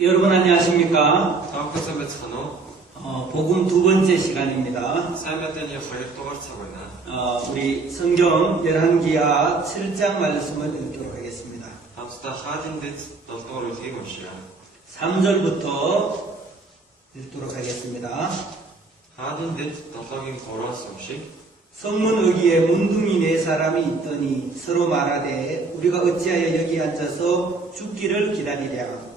여러분 안녕하십니까? Таавахсан байцгаана уу? 복음 두 번째 시간입니다. Сайн мэдээний 2-р цаг байна. 우리 성경 열왕기하 7장 말씀을 읽도록 하겠습니다. Хамтдаа Хаадын дэд 7-р бүлгийг уншия. 3절부터 읽도록 하겠습니다. Хаадын дэд 7-гийн 3-аас уншия. 성문의기에 문둥이 네 사람이 있더니 서로 말하되 우리가 어찌하여 여기 앉아서 죽기를 기다리랴.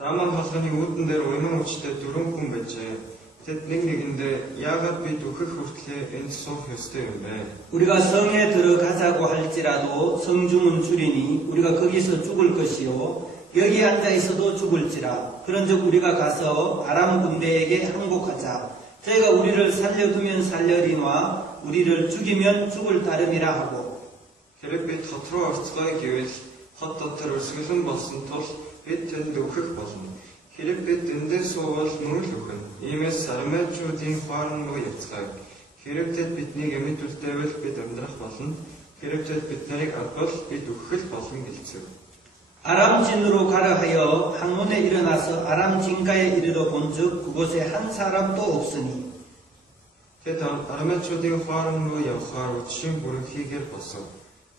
Тааман холбооны үүдэн дээр уйман хүчтэй 4 хүн байжээ. Тэд нэг нэгэндээ яагаад бид үхэх хүртлээр энд суух ёстой юм бэ? 우리가 성에 들어가자고 할지라도 성중은 줄이니 우리가 거기서 죽을 것이요 여기 앉아 있어도 죽을지라. 그런즉 우리가 가서 아람 군대에게 항복하자. 저희가 우리를 살려두면 살려리와 우리를 죽이면 죽을 따름이라 하고. Хэрэг бид хот руу орцгоё гэвэл хот дотор өсгөлөн болсон тул бид тэнд үхэх болно. Хэрэг бид эндээ суувал мөн л үхэн. Иймээс армейчуудын хооронд руу явцгаая. Хэрэг тэд биднийг амьд үлдээвэл бид амьдрах болно. Хэрэг тэд бид нарыг албал бид үхэх болно гэлцэв. 아람진으로 가려 하여 항문에 일어나서 아람 진가에 이르러 본즉 그곳에 한 사람도 없으니. Тэд армейчуудын хооронд руу явхаар үдшийн бүрэн хийгээр босов.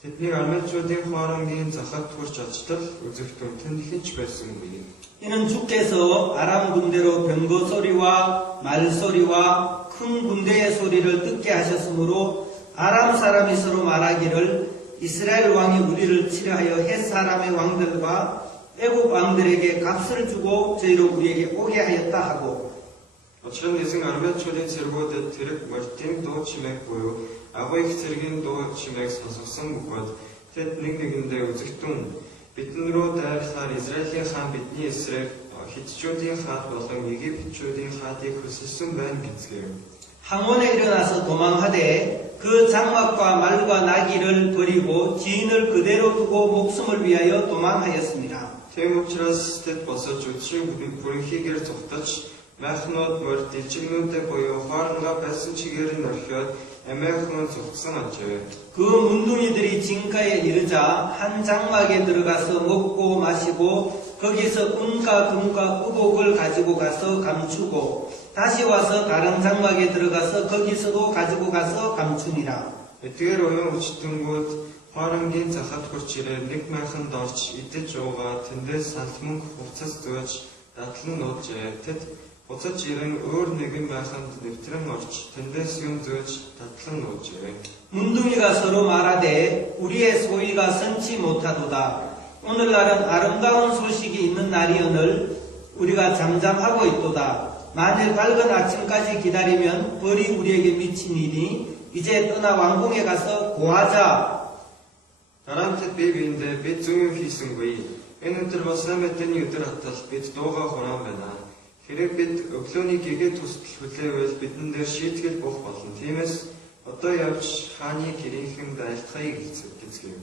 Тэдний армейчуудын хоорондын захад хүрч очтол үзэгтэн тэнд хинч байсангүй. 이는 주께서 아람 군대로 병거 소리와 말 소리와 큰 군대의 소리를 듣게 하셨으므로 아람 사람이 서로 말하기를 이스라엘 왕이 우리를 치려하여 헷 사람의 왕들과 애국 왕들에게 값을 주고 저희로 우리에게 오게 하였다 하고. Учир нь эзэн армейчуудын цэргүүдэд тэрэг мордын дуу чимээг буюу агуу их цэргийн дуу чимээг сонсгосон бөгөөд тэд нэг нэгэндээ үзэгтэн бидэн рүү дайрахаар Израилийн хаан бидний эсрэг хитчүүдийн хаад болон египетчүүдийн хаадыг хөсөлсөн байна гэцгээв. 항원에 일어나서 도망하되 그 장막과 말과 나귀를 버리고 지인을 그대로 두고 목숨을 위하여 도망하였습니다. Тийм учраас тэд босож үдшийн бүрэн хийгээр зугтаж майхнууд морд дэлжигнүүдэд буюу хоорондоо байсан чигээр нь орхиод амиахан зугтсан ажээ. 그 문둥이들이 진가에 이르자 한 장막에 들어가서 먹고 마시고 거기서 은과 금과 의복을 가지고 가서 감추고 다시 와서 다른 장막에 들어가서 거기서도 가지고 가서 감추니라. Эдгээр уян өчтөнгүүд хоорондын захад хүрч ирээ нэг майхан дорч идэж уугаа тэндээс салмон хувцас зөөж дадлан нуужээ. Тэд буцаж ирэн өөр нэгэн майханд нэвтрэн орч тэндээс юм зөөж дадлан нуужээ. 문둥이가 서로 말하되 우리의 소위가 선치 못하도다. 오늘날은 아름다운 소식이 있는 날이오늘 우리가 잠잠하고 있도다. 만일 밝은 아침까지 기다리면 벌이 우리에게 미치니니 이제 떠나 왕궁에 가서 고하자. Дараа нь тэд бие биендээ бид зүүн хийсэнгүй. Энэ өдөр бас сайн мэдээний өдөр хатал бид дууга хураан байна. Хэрэг бид өглөөний гэгээ тусдал хүлээвэл бидэн дээр шийтгэл буух болно. Тиймээс одоо явж хааны гэрийнхэн дайлтгахыг гэцгээв.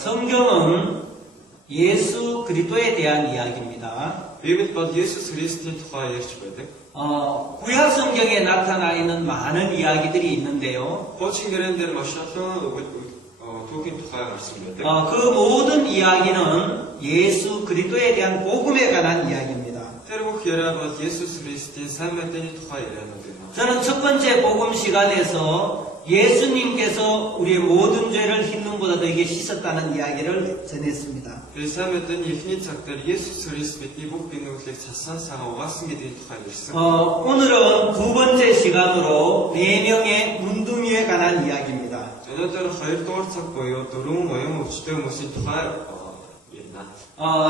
성경은 예수 그리스도에 대한 이야기입니다. Библи бол Есүс Христийн тухай ярьж байдаг. 구약 성경에 나타나 있는 많은 이야기들이 있는데요. Хуучин гэрэн дээр маш олон түүхийн тухай гарсан байдаг. 그 모든 이야기는 예수 그리스도에 대한 복음에 관한 이야기입니다. Тэр бүх яриа бол Есүс Христийн сайн мэдээний тухай ярианууд юм. 저는 첫 번째 복음 시간에서 예수님께서 우리의 모든 죄를 흰눈보다 더하게 씻었다는 이야기를 전했습니다. Тэр сайн мэдээний эхний цаг дээр Есүс Христ бидний бүх биенүүдийг цасан цагаа угаасан гэдгийг тухай ярьсан. 오늘은 두 번째 시간으로 4명의 문둥이에 관한 이야기입니다. Өнөөдөр 2-р цаг буюу 4 уян өвчтөй хүмүүсийн тухай ярина.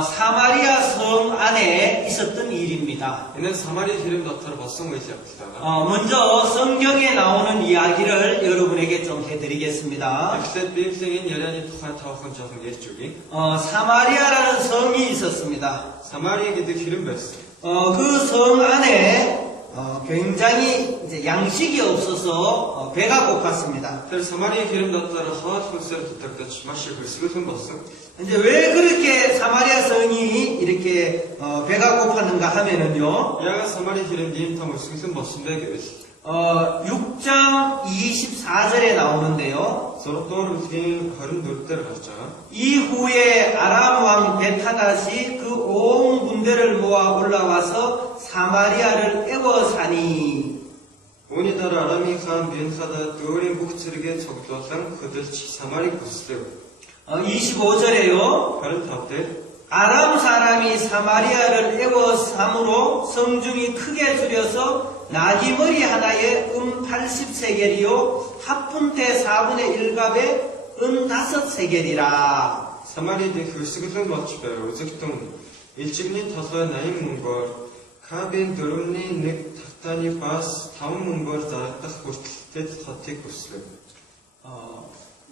사마리아 성 안에 있었던 일입니다. Энэ Самари хэрэм дотор болсон үйл явдал. 먼저 성경에 나오는 이야기를 여러분에게 좀 해드리겠습니다. Эхлээд Библийн энэ ярианы тухай тоохон жоохон ярьж өгье. 사마리아라는 성이 있었습니다. Самари гэдэг хэрэм байсан. 그 성 안에 굉장히 이제 양식이 없어서 배가 고팠습니다. Тэр Самари хэрэм дотор хоол хүнсээр дутагдаж маш их өрсгөлөн болсон. 이제 왜 그렇게 사마리아 성이 이렇게 배가 고팠는가 하면은요. Яагаад Самари хэрэнд ийм том өрсгөлөн болсон бэ гэвэл 6장 24절에 나오는데요. 6-р бүлгийн 24 дээр гарч байгаа. 이후에 아람 왕 베타다시 그 온 군대를 모아 올라와서 사마리아를 애워사니. Үүний дараа Арамын хаан Бенхадад өөрийн бүх зэрэгээ цуглуулан хөдөлж Самарыг бүслэв. 25절에요. 25대 아람 사람이 사마리아를 애워삼으로 성중이 크게 줄여서 나귀 머리 하나에 80세겔이요 합분태 4분의 1갑에 5세겔이라. Самарид их өсгөлөн болж байв. Үзэгтэн элчигний толгой 80 мөнгөөр Кабын 4-1 тахтаны бас 5 мөнгөөр зарагдах хүртэл тэд хотыг бүслэв.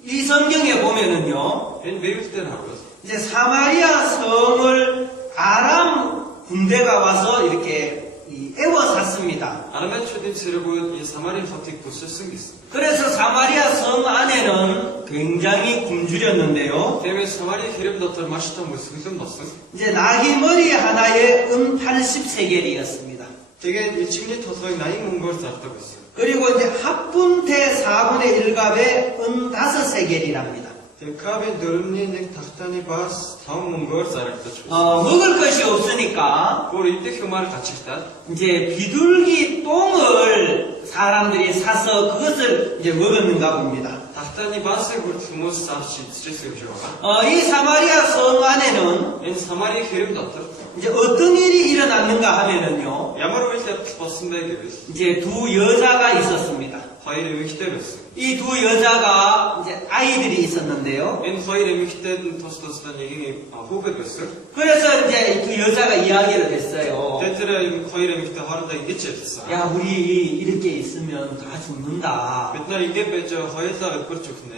이 성경에 보면은요, Энэ Библиэлд харвал 이제 사마리아 성을 아람 군대가 와서 이렇게 애워쌌습니다. 아람에초딘 세력은 이 사마리 хотыг бүсэлсэн гэсэн. 그래서 사마리아 성 안에는 굉장히 굶주렸는데요. Тиймээс Самари хэрэв дотор маш том өсгөлөн болсон. 이제 나귀 머리 하나에 80세겔이었습니다. Тэгээд элчигний толгойг 80 мөнгөөр зардаг байсан. 그리고 이제 합분태 4분의 1갑에 5세겔이랍니다. Тэгээд Кабын 4-1 тахтаны бас 5 мөнгөөр зарагдаж байсан. 먹을 것이 없으니까 Өөр идэх юмар гачигтаад 이제 비둘기 똥을 사람들이 사서 그것을 이제 먹었는가 봅니다. тахтаны басыг хүртэл хүмүүс авч идчихсэн юм шиг байна. 이 사마리아 성 안에는 Энэ Самари хэрэв дотор 이제 어떤 일이 일어났는가 하면은요, ямар үйл явдал болсон бэ гэвэл 이제 두 여자가 있었습니다. хоёр эмэгтэй байсан. 이 두 여자가 이제 아이들이 있었는데요. Энэ хоёр эмэгтэйд тус тусдаа нэгэн хүүхэд байсан. 그래서 이제 이 두 여자가 이야기를 했어요. Тэгээд тэр хоёр эмэгтэй хоорондоо ингэж ярьсан. 야, 우리 이렇게 있으면 다 죽는다. Бид нар ингэж байж хоёулаа өлбөрч өгнэ.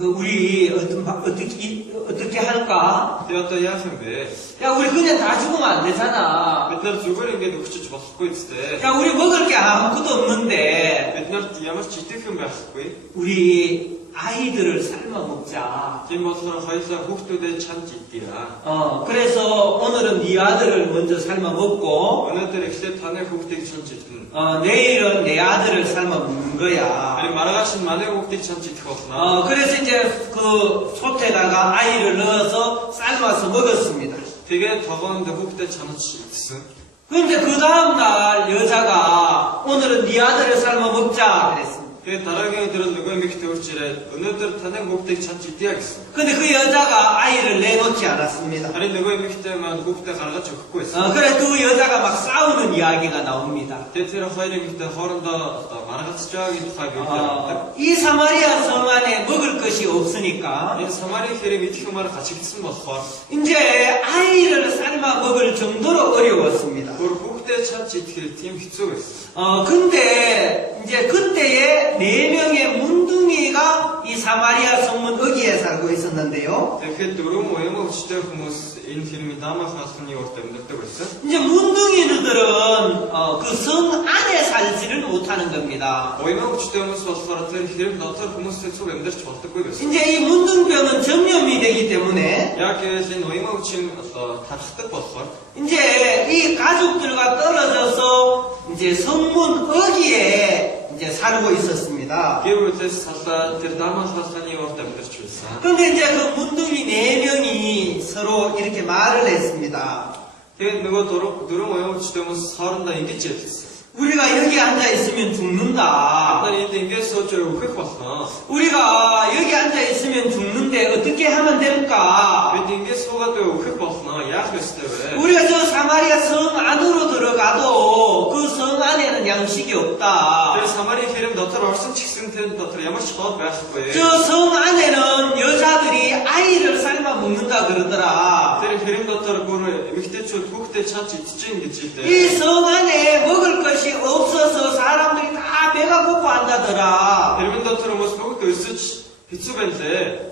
우리 어떻게 할까? Тэгээд одоо яах юм бэ? 야, 우리 그냥 다 죽으면 안 되잖아. Бид нар зүгээр ингэж өгчөж болохгүй зү. 야, 우리 먹을 게 아무것도 없는데 Бид нарт ямар ч идэх юм байхгүй. 우리 아이들을 삶아 먹자. Тийм болохоор хоёулаа хүүхдүүдэд чамд идъя. 그래서 오늘은 네 아들을 먼저 삶아 먹고 Өнөөдөр эхлээд таны хүүхдийг чамд идэнэ. 내일은 내 아들을 삶아 먹는 거야. Харин маргааш нь манай хүүхдийг чамд идэх болно. 그래서 이제 그 솥에다가 아이를 넣어서 삶아서 먹었습니다. Тэгээд тогоонд хүүхдээ чамд идсэн. 그런데 그 다음날 여자가 오늘은 네 아들을 삶아 먹자 그랬습니다. Тэгээд дараагийн өдөр нөгөө эмэгтэй үрж ирээд өнөөдөр таны хүүхдийг чамд идъя гэсэн. 근데 그 여자가 아이를 내놓지 않았습니다. Харин нөгөө эмэгтэй маань хүүхдээ гаргаж өгөхгүй байсан. 그래 두 여자가 막 싸우는 이야기가 나옵니다. Тэгээд тэр хоёр эмэгтэй хоорондоо маргалцж байгаагийн тухай библиэд 이 사마리아 성 안에 먹을 것이 없으니까 энэ Самари хэрэв идэх юмар гачигдсан болохоор 이제 아이를 삶아 먹을 정도로 어려웠습니다. өөр хүүхдээ чамд идэхээр тийм хэцүү байсан. 근데 이제 그때에 4명의 문둥이가 이 사마리아 성문 어귀에 살고 있었는데요. Тэгэхээр дөрвөн уян өвчтэй хүмүүс энэ фильмийн Дамас хаалхны урд амьдардаг байсан. 이제 문둥이들은 그 성 안에 살지를 못하는 겁니다. Уян өвчтэй хүмүүс болохоор тэр хэрэг дотор хүмүүстэй цуг амьдарч болдоггүй байсан. 이제 이 문둥병은 전염이 되기 때문에 Яг л энэ уян өвчин тархдаг болохоор 이제 이 가족들과 떨어져서 이제 성문 어귀에 이제 살고 있었습니다. гэр бүлээс салаад тэр Дамас хаалхны урд амьдарч байсан. 근데 이제 그 문둥이 4명이 서로 이렇게 말을 했습니다. Тэгээд нөгөө дөрвөн уян өвчтэй хүмүүс хоорондоо ингэж ярьсан. 우리가 여기 앉아 있으면 죽는다. Нар энд ингэж сууж өгөх болно. 우리가 여기 앉아 있으면 죽는데 어떻게 하면 될까? Бид ингэж суугаад өгөх болно. Яах ёстой вэ? 우리가 저 사마리아 성 안으로 들어가도 그 성 안에는 양식이 Тэр 없다. Самари хэрэв дотор орсон ч гэсэн тэр дотор ямар ч хоод байхгүй. 저 성 안에는 여자들이 아이를 삶아 먹는다 그러더라. Тэр хэрэв дотор бүр эмэгтэйчүүд хүүхдээ чаач идчихээн гэж хэлдэг. 이 성 안에 먹을 것이 없어서 사람들이 다 배가 고파한다더라. Тэрвэн дотор хүмүүс бүгд өсөж хэцүү байлээ.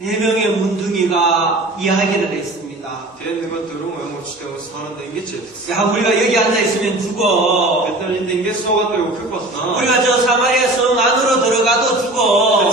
4명의 문둥이가 이야기를 했습니다. Тэгээд нөгөө дөрвөн уян өвчтэй хүмүүс хоорондоо ингэж ярьсан. 야, 우리가 여기 앉아 있으면 죽어. Бид нар энд ингэж суугаад өгөх болно. 우리가 저 사마리아 성 안으로 들어가도 Тэр 죽어.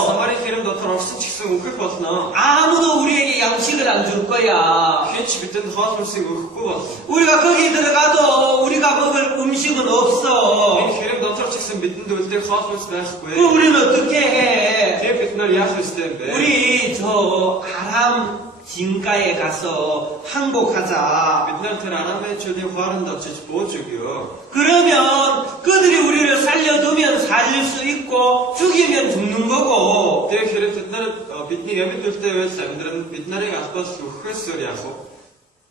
Самари хэрэв дотор орсон ч гэсэн өгөх болно. 아무도 우리에게 양식을 안 줄 거야. Хинч бидэнд хоол хүнсийг өгөхгүй болно. 우리가 거기 들어가도 우리가 먹을 음식은 Энэ 없어. хэрэв дотор ч гэсэн бидэнд үлдэх хоол хүнс байхгүй. 그럼 우리는 어떻게 해? Тэгээд бид нар яах ёстой юм бэ? 우리 저 아람 진가에 가서 항복하자. Бид нар тэр Арам ээжүүдийн хооронд очиж бууж өгөө. 그러면 그들이 우리를 살려두면 살릴 수 있고 죽이면 죽는 거고. Тэгэхээр тэд нар бидний амьд үлдээ байл амьдран бид нарыг албаас өгөхөөс яах вэ?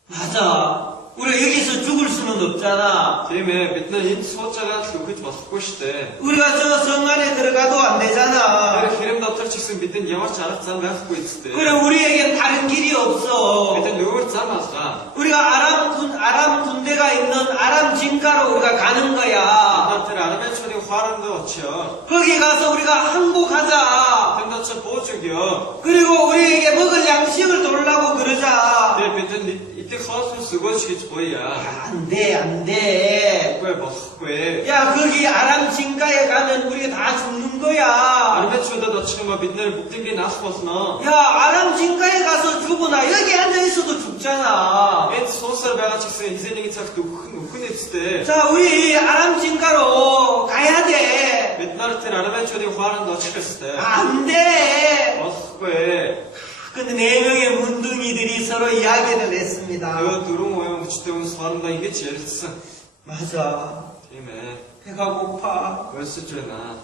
맞아. 우리가 여기서 죽을 수는 없잖아. Тийм ээ, бид нар энд сууж байгаа л үхэж болохгүй шүү дээ. 우리가 저 성 안에 들어가도 안 되잖아. Тэр хэрэм дотор ч гэсэн бидэнд ямар ч арга зам байхгүй зү. 그래 우리에겐 다른 길이 없어. Бидэнд өөр зам алгаа. 우리가 아람 군대가 있는 아람 진가로 우리가 가는 거야. Бид тэр Арам ээжүүдийн хооронд очио. 거기 가서 우리가 항복하자. Тэнд очиж бууж өгөө. 그리고 우리에게 먹을 양식을 돌라고 그러자. Тэгээ бидэнд идэх хоолсоос өгөөч гэж гуйя. 안 돼, 안 돼. Үгүй болохгүй. 야, 거기 아람 진가에 가면 우리가 다 죽는 거야. Арам ээжүүдэд очих юм ба бид нар бүгднийг алах болно. 야, 아람 진가에 가서 죽으나 여기 앉아 있어도 죽잖아. Энд суусаар байгаа ч гэсэн хэзээ нэгэн цагт үхэн эцтэй. 자, 우리 아람 진가로 가야 돼. Бид нар тэр Арам ээжүүдийн хооронд очих ёстой. 안 돼. болохгүй. 근데 네 명의 문둥이들이 서로 이야기를 했습니다. нөгөө дөрвөн уян хүчтэй хүнс хоорондоо ингэж ярилцсан. 맞아. Тийм ээ. 배가 고파. өлсөж байна.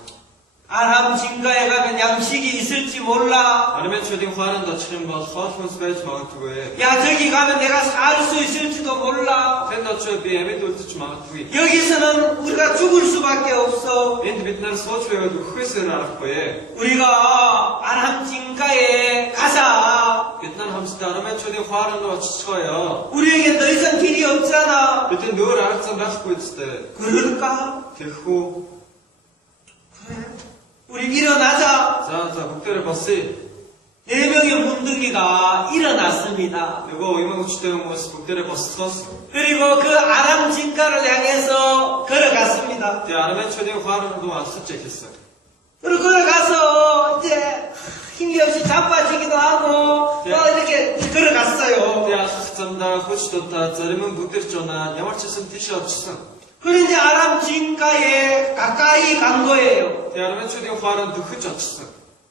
아람 진가에 가면 양식이 있을지 몰라. Арам ээжүүдийн хооронд очих юм бол хоол хүнс байж магадгүй. 야, 저기 가면 내가 살 수 있을지도 몰라. Тэнд очиж би амьд үлдэж магадгүй. 여기서는 우리가 죽을 수밖에 없어. Энд бид нар сууж байвал өгөхөөсөө аргагүй. 우리가 아람 진가에 가자. Бид нар хамтдаа Арам ээжүүдийн хооронд очицгоё. 우리에게 더 이상 길이 없잖아. Бидэнд өөр арга зам байхгүй зү. 그럴까? Тэгэхүү. 우리 일어나자. За бүгдээрээ босъё. 네 명의 문둥이가 일어났습니다. Нөгөө уян хүчтэй хүмүүс бүгдээрээ босцоос. 그리고 그 아람 진가를 향해서 걸어갔습니다. Тэгээ Арам ээжүүдийн хооронд алхаж эхэлсэн. 그리고 걸어가서 이제 힘이 없이 자빠지기도 하고 또 이렇게 걸어갔어요. Тэгээ алхах замдаа хүч дутаа зарим нь бүдэрч унаад ямар ч хэсэн тийш очсон. 그리고 이제 아람 진가에 가까이 간 거예요. Тэгээ Арам ээжүүдийн хооронд дөхөж очсон.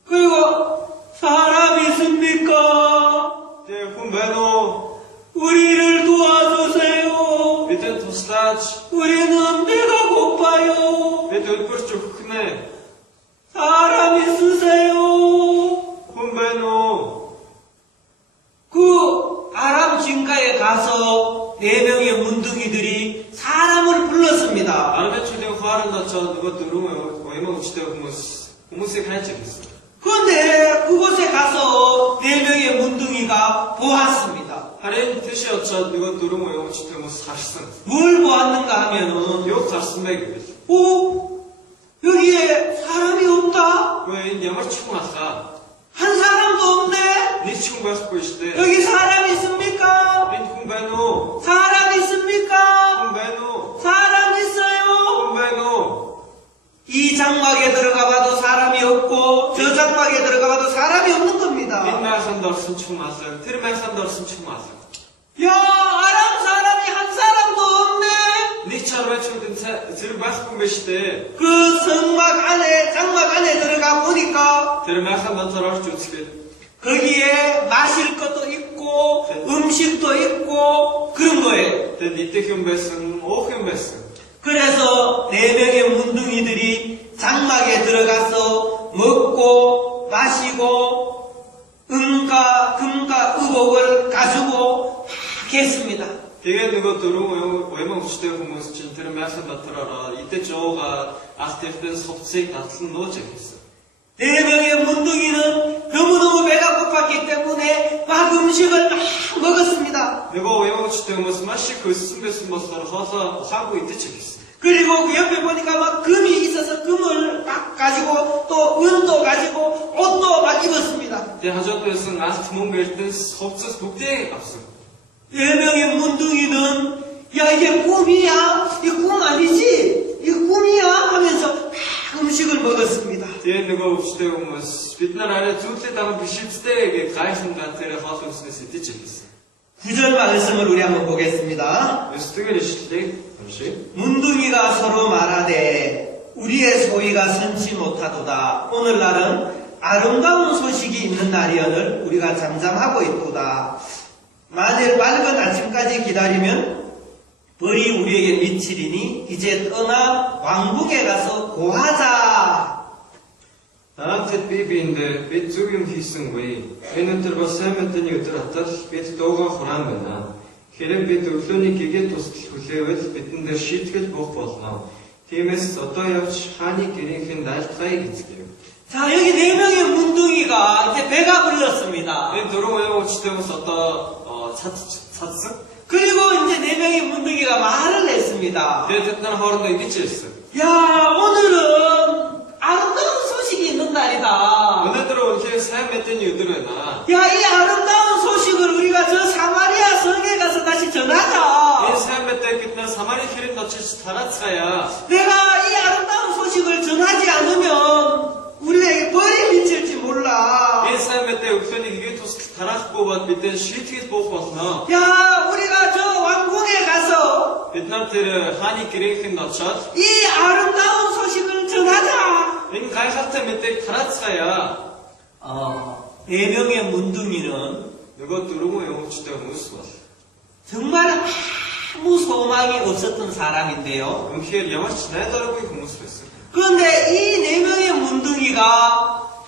그리고 사람 있습니까? Тэгээ хүн байна уу? 우리를 도와주세요. Бидэнд туслаач. 우리는 배가 고파요. Бид өлбөрч өгөх нэ. 사람 있으세요? Хүн байна уу? 그 아람 진가에 가서 네 명의 문둥이들이 사람을 불렀습니다. Арам ээжүүдийн хооронд очоод нөгөө дөрвөн уян хүчтэй хүмүүсийг хайж ирсэн. 그런데 그곳에 가서 네 명의 문둥이가 보았습니다. Харин тийш очоод нөгөө дөрвөн уян хүчтэй хүмүүс харсан. 뭘 보았는가 하면은 Юу харсан бэ гэвэл 여기에 사람이 없다. үгүй энд ямар ч хүн алхаа. 한 사람도 없네. Нэг ч хүн байхгүй шүү дээ. 여기 사람 있습니까? Энд хүн байна уу? 사람 있습니까? Хүн байна уу? 사람 있어요. Хүн байна уу? 이 장막에 들어가 봐도 사람이 없고 저 장막에 들어가 봐도 사람이 없는 Энэ 겁니다. майханд орсон ч хүн алга. Тэр майханд орсон ч хүн алга. 야, 아람 사람이 한 사람도 없네. Нэг ч арвачуудын зэрэг байхгүй юм байна шүү дээ. 그 장막 안에 들어가 보니까 Тэр майханд онцоор орж үзэхэд 거기에 마실 것도 있고 음식도 있고 그런 거예요. тэнд идэх юм байсан, уух юм байсан. 그래서 네 명의 문둥이들이 장막에 들어가서 먹고 마시고 금과 의복을 가지고 막 했습니다. Тэгээ нөгөө дөрвөн уян хүчтэй хүмүүс чинь тэр майхан дотор ороод идэж уугаад ах тэртэн совцыг татлан нууж эхэлсэн. 네 명의 문둥이는 너무너무 배가 고팠기 때문에 막 음식을 막 먹었습니다. Нөгөө уян хүчтэй хүмүүс маш их өссөн байсан болохоор хоолоо ухаагүй идэж эхэлсэн. 그리고 그 옆에 보니까 막 금이 있어서 금을 막 가지고 또 은도 가지고 옷도 막 입었습니다. Тэгээ хажууд байсан алт мөнгө эрдэнэс хувцас бүгдээ авсан. 네 명의 문둥이는 야 이게 꿈이야? 이 꿈 아니지? 이 꿈이야? 하면서 막 음식을 먹었습니다. Тэгээ нөгөө хүчтэй хүмүүс бид нар арай зүйлээ даган биш үстэй гэж гайхангаа тэр хоол хүнснээс идэж эхэлсэн. 9절 말씀을 우리 한번 보겠습니다. 9-р ишлэлийг уншийе. 문둥이가 서로 말하되 우리의 소위가 선치 못하도다. 오늘날은 아름다운 소식이 있는 날이언을 우리가 잠잠하고 있도다. 만일 밝은 아침까지 기다리면 벌이 우리에게 미치리니 이제 떠나 왕궁에 가서 고하자. Наадад би биендээ бид зөв юм хийсэнгүй. Энэ өндөр бас сайн мэдээний өдөр атал бид дуугаа хураан байна. Хэрэг бид өглөөний гэгээ тусдал хүлээвэл бидэн дээр шийтгэл буух болно. Тиймээс одоо явж хааны гэрийнхэн дайлтгая гэжлээ. 자, 여기 4명의 문둥이가 이제 배가 불렀습니다. Энэ дөрвөн уян учтайгаас одоо цацсан. 그리고 이제 4명의 문둥이가 말을 했습니다. Тэгээд тэд нар хоорондоо ингэж хэлсэн. 야, 오늘은 아름다운 소식이 있는 날이다. Өнөөдөр үнэхээр сайн мэдээний өдөр байна. 야, 이 아름다운 소식을 우리가 저 사마리아 성에 가서 다시 Энэ 전하자. сайн мэдээ бид нар Самари хэрэнд очиж тараацгаая. 내가 이 아름다운 소식을 전하지 않으면 우리에게 벌이 미칠지 몰라. Энэ сайн мэдээ өглөөний гэгээ тусдал тараахгүй бол бидэн шийтгэл буух болно. 야, 우리가 저 왕궁에 가서 Бид нар тэр хааны гэрээхэнд очоод 이 아름다운 소식을 전하자. энэ гайхалтай мэдээг тараацгаая. 4명의 문둥이는 Нөгөө дөрвөн явуулчтай хүмүүс бол 정말 아무 소망이 없었던 사람인데요. үнэхээр ямар ч найдваргүй хүмүүс байсан. 그런데 이 4명의 문둥이가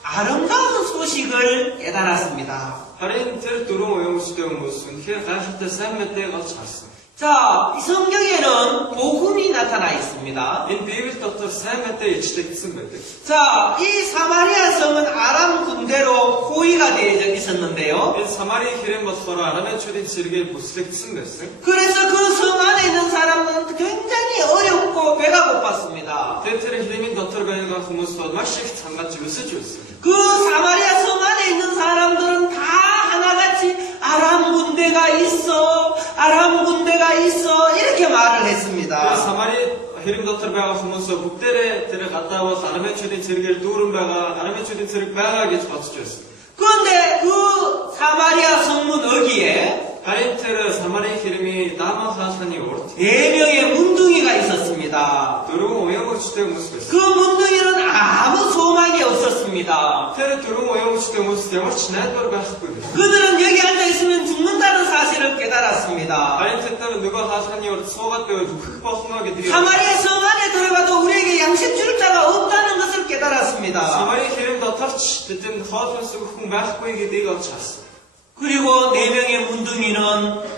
아름다운 소식을 깨달았습니다. Харин тэр дөрвөн явуулчтай хүмүүс үнэхээр гайхалтай сайн мэдээг олж харсан. 자, 이 성경에는 복음이 나타나 있습니다. Энэ Библи дотор сайн мэдээ ичлэгдсэн байдаг. 자, 이 사마리아 성은 아람 군대로 포위가 되어 있었는데요. Энэ Самари хэрэм болохоор арамчуудын зэрэгээр бүслэгдсэн байсан. 그래서 그 성 안에 있는 사람은 굉장히 어렵고 배가 고팠습니다. Тэр хэрэмийн дотор байгаа хүмүүс бол маш их цангаж өсөж байсан. 그 사마리아 성 안에 있는 사람들은 다 하나같이 아람 군대가 있어, 아람 군대가 있어 이렇게 말을 Тэр 했습니다. Самари хэрэм дотор байгаа хүмүүс бүгдээрээ тэр гадаа бол арамчуудын зэрэгээр дүүрэн байгаа, арамчуудын зэрэг байгаа гэж бодож байсан. 그런데 그 사마리아 성문 어귀에 Харин тэр Самари хэрэмийн дааман хаалханы урд 4명의 문둥이가 있었습니다. дөрвөн уянгуучтай хүмүүс байсан. 그 문둥이는 아무 소망이 없었습니다. Тэр дөрвөн уянгуучтай хүмүүс ямар ч найдвар байхгүй байсан. 그들은 여기 앉아 있으면 죽는다는 사실을 깨달았습니다. Харин тэд нар нөгөө хаалханы урд суугаад байвал үхэх болно гэдгийг 사마리아 성 안에 들어가도 우리에게 양식 줄 자가 없다는 것을 깨달았습니다. Самари хэрэм доторч тэдэнд хоол хүнс өгөх хүн байхгүй гэдгийг олж харсан. 그리고 4명의 문둥이는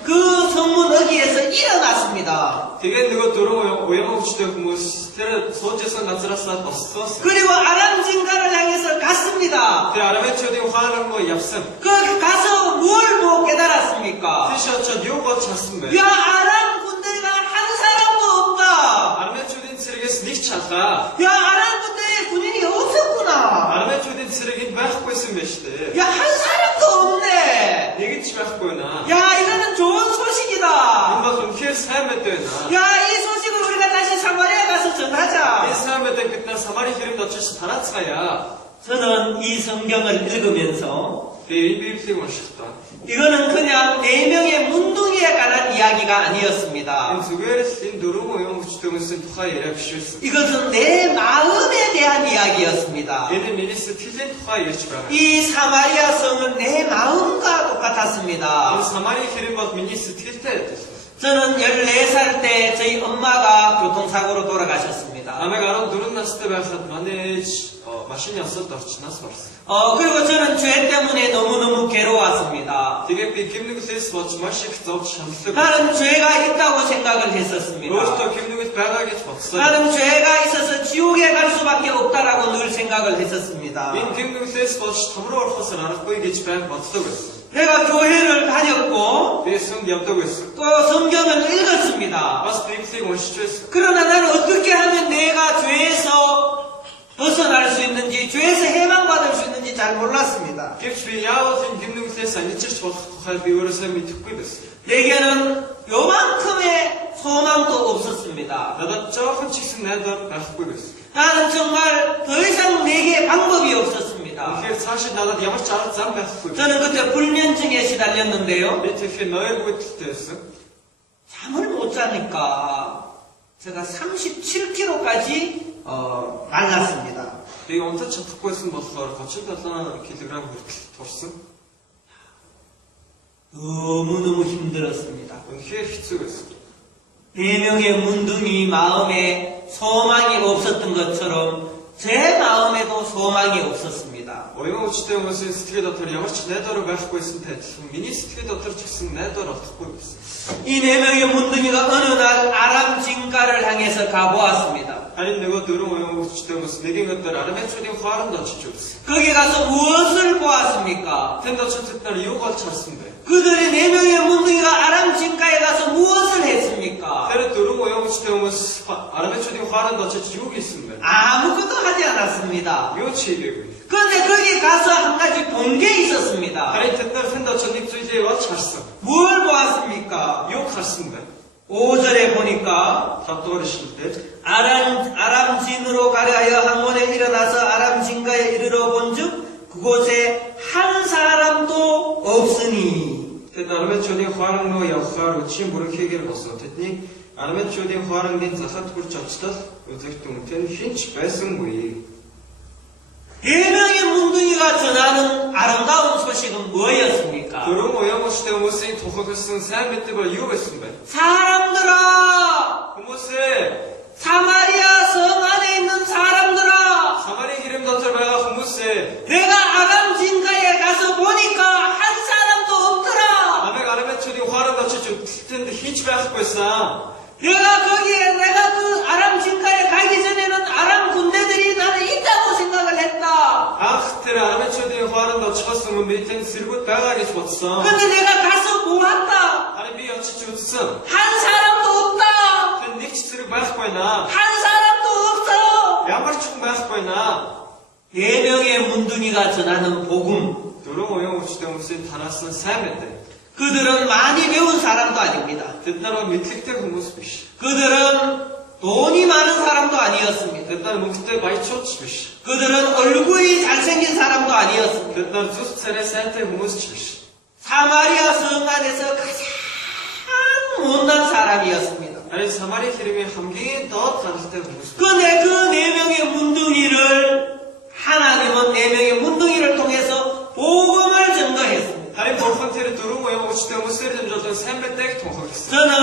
그 성문 어귀에서 일어났습니다. Тэгээд нөгөө дөрвөн уянгуучтай хүмүүс тэр суужсэн газараасаа боссон. 그리고 아람 진가를 향해서 갔습니다. Тэр арамчуудын хаан руу явсан. 그 가서 뭘 깨달았습니까? Тийш очоод юу болж харсан бэ? 야, 아람 군대가 한 사람도 없다. Арамчуудын цэргээс нэг ч халаа. 야, 아람 군대에 군인이 없었구나. Арамчуудын цэрэг энд байхгүйсэн байж тээ. 야, 한 사람도 없네. Нэг ч байхгүй наа. 야, 이거는 좋은 Энэ 소식이다. бол үнэхээр сайн мэдээ байна. 야, 이 소식을 우리가 다시 사마리아 가서 Энэ 전하자. сайн мэдээг бид нар Самари хэрэнд очиж тараацгаая. 저는 이 성경을 읽으면서 Тэгээ энэ Библийг уншихдаа 이거는 그냥 4명의 문둥이에 관한 이야기가 энэ 아니었습니다. зүгээр л энэ дөрвөн уянгуучтай хүмүүсийн тухай яриа биш байсан. 이것은 내 마음에 대한 이야기였습니다. Энэ миний сэтгэлийн тухай ярьж байгаа. 이 사마리아 성은 내 마음과 Энэ 똑같았습니다. Самари хэрэм бол миний сэтгэлтэй адилхан. 저는 14살 때 저희 엄마가 교통사고로 돌아가셨습니다. Намайг 14 настай байхад манай ээж машины осолд орчноос барсан. 그리고 저는 죄 때문에 너무너무 괴로웠습니다. Тэгээд би гимнүглээс болж маш их зовж шаналдаг. 나는 죄가 있다고 생각을 했었습니다. Өөртөө гимнүгэл байгаа гэж бодсон. 나는 죄가 있어서 지옥에 갈 수밖에 없다라고 늘 생각을 했었습니다. Энэ гимнүглээс болж том руу орохоос аргагүй гэж байнга боддог байсан. 내가 교회를 다녔고 Би сүмд явдаг байсан. 또 성경을 읽었습니다. Бас Библийг уншиж байсан. 그러나 나는 어떻게 하면 내가 죄에서 벗어날 수 있는지, 죄에서 해방받을 수 있는지 잘 몰랐습니다. Гэвч би яавал энэ гимнүглээс анижирч болох тухай би өөрөөсөө мэдэхгүй байсан. 내게는 요만큼의 소망도 없었습니다. Надад жоохон ч ихсэн найдвар байхгүй байсан. 나는 정말 더 이상 내게 방법이 없었습니다. Тэгэхээр цаашид надад ямар ч арга зам байхгүй. 저는 그때 불면증에 시달렸는데요. Би тэгэхээр ноёргүй төлтэй байсан. 잠을 못 자니까 제가 37kg까지 말랐습니다. Би унтаж чадахгүйсэн болохоор 37 кг хүртэл турсан. 너무너무 힘들었습니다. Үнэхээр хэцүү байсан. 4명의 문둥이 마음에 소망이 없었던 것처럼 제 마음에도 소망이 없었습니다. Оюун хүчтэй хүмүүсийн сэтгэл дотор ямар ч найдвар байхгүйсэнтэй адилхан миний сэтгэл дотор ч гэсэн найдвар олохгүй байсан. 이 4명의 문둥이가 어느 날 아람 진가를 향해서 가보았습니다. Харин нөгөө дөрвөн оюун хүчтэй хүмүүс нэгэн өдөр Арамчуудын хооронд очиж үзсэн. 거기 가서 무엇을 보았습니까? Тэнд очиж тэд нар юуг олж харсан бэ? 그들의 4명의 문둥이가 아람 진가에 가서 무엇을 했습니까? Тэр дөрвөн оюун хүчтэй хүмүүс Арамчуудын хооронд очиж юу хийсэн бэ? 아무것도 하지 않았습니다. Юу ч хийгээгүй. 그런데 거기 가서 한 가지 본 게 있었습니다. Харин тэд нар тэнд очиж нэг зүйлийг олж харсан. 뭘 보았습니까? Юуг харсан бэ? 5절에 보니까 5-р ишлэлдэр 아람진으로 가려 하여 항원에 일어나서 아람진가에 이르러 본즉 그곳에 한 사람도 없으니 тэд Арамчуудын хооронд руу явхаар үчийн бүрэнхийгээр босоо. Тэдний Арамчуудын хоорондын захад хүрч очлол үзэгтэн тэн хинч байсангүй. 4명의 문둥이가 전하는 아름다운 소식은 뭐였습니까? Дөрвөн оюун хүчтэй хүмүүсийн тулгуурласан сайн мэддэг бол юу байсан бэ? 사람들아! Хүмүүсээ 사마리아 성 안에 있는 사람들아! Самарын хэрэм дотор байгаа хүмүүсээ 내가 아람진가에 가서 보니까 한 사람도 없더라! намайг Арамчуудын хооронд очиж үтэлтэнд хинч байхгүйсэн. 내가 그 아람진가에 가기 전에는 아람 군대들이 나는 있다고 생각을 했다. Анх тэр Арамчуудын хооронд очихоос өмнө би тэнд сэргүүд байгаа гэж бодсон. 근데 내가 가서 보았다. Харин би очиж үзсэн. 한 사람도 없다. Тэнд нэг ч зэрэг байхгүй наа. 한 사람도 없어. Ямар ч хүн байхгүй наа. 4명의 문둥이가 전하는 복음. Дөрвөн оюун хүчтэй хүмүүсийн тараасан сайн мэдээ. 그들은 많이 배운 사람도 아닙니다. Тэд нар мэдлэгтэй хүмүүс биш. 그들은 돈이 많은 사람도 아니었습니다. Тэд нар мөнгөтэй баячууд ч биш. 그들은 얼굴이 잘생긴 사람도 아니었습니다. Тэд нар зүс царай сайтай хүмүүс ч биш. 사마리아 성 안에서 가장 못난 사람이었습니다. Харин Самарын хэрмийн хамгийн доод гаралтай хүмүүс. 근데 그 4명의 문둥이를 하나님은 4명의 문둥이를 통해서 복음을 전거했습니다. Харин Бурхан тэр дөрвөн оюун хүчтэй хүмүүсээр дамжуулан сайн мэдээг тунхагласан. 저는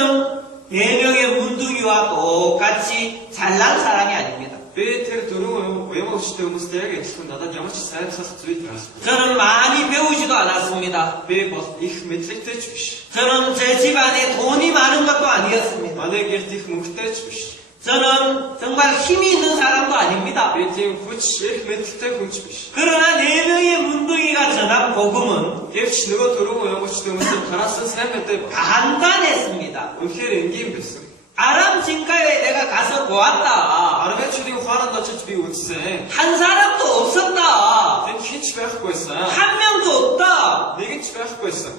4명의 문둥이와 똑같이 잘난 사람이 아닙니다. Би тэр дөрвөн оюун хүчтэй хүмүүстэй яг адилхан надад ямар ч сайдсах зүйл байхгүй. 저는 많이 배우지도 않았습니다. Би бол их мэдлэгтэй ч биш. 저는 제 집안에 돈이 많은 것도 아니었습니다. Манай гэрт их мөнгөтэй ч биш. 저는 정말 힘이 있는 사람도 아닙니다. Би тийм хүч их мэдлэгтэй хүн ч биш. 그러나 4명의 문둥이가 전한 복음은 Гэвч нөгөө дөрвөн оюун хүчтэй хүмүүсээр тараасан сайн мэдээ бол 간단했습니다. үнэхээр энгийн байсан. 아람 진가에 내가 가서 보았다. Арамчуудын хооронд очиж би үзсэн. 한 사람도 없었다. Тэнд хинч байхгүйсэн. 한 명도 없다. Нэг ч байхгүйсэн.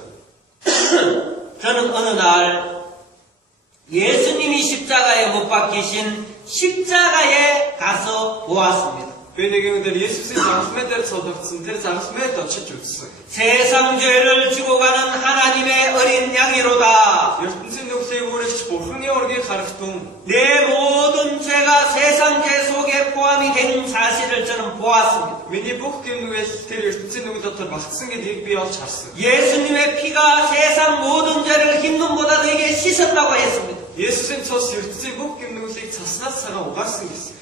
저는 어느 날 예수님이 십자가에 못 박히신 십자가에 가서 보았습니다. Би нэгэн өдөр Есүсийн загламын дээр цолгдсон тэр загламд очиж үзсэн. 세상 죄를 지고 가는 하나님의 어린 양이로다. ертөнцийн нүглийг үүрэгч Бурханы ургийг харагтун. 내 모든 죄가 세상 죄 속에 포함이 된 사실을 저는 보았습니다. Миний бүх гэмнүгэл тэр ертөнцийн нүгэл дотор багтсан гэдгийг би олж харсан. 예수님의 피가 세상 모든 죄를 흰눈보다 되게 씻었다고 했습니다. Есүсийн цус ертөнцийн бүх гэмнүглийг цаснаас цагаан угаасан гэсэн.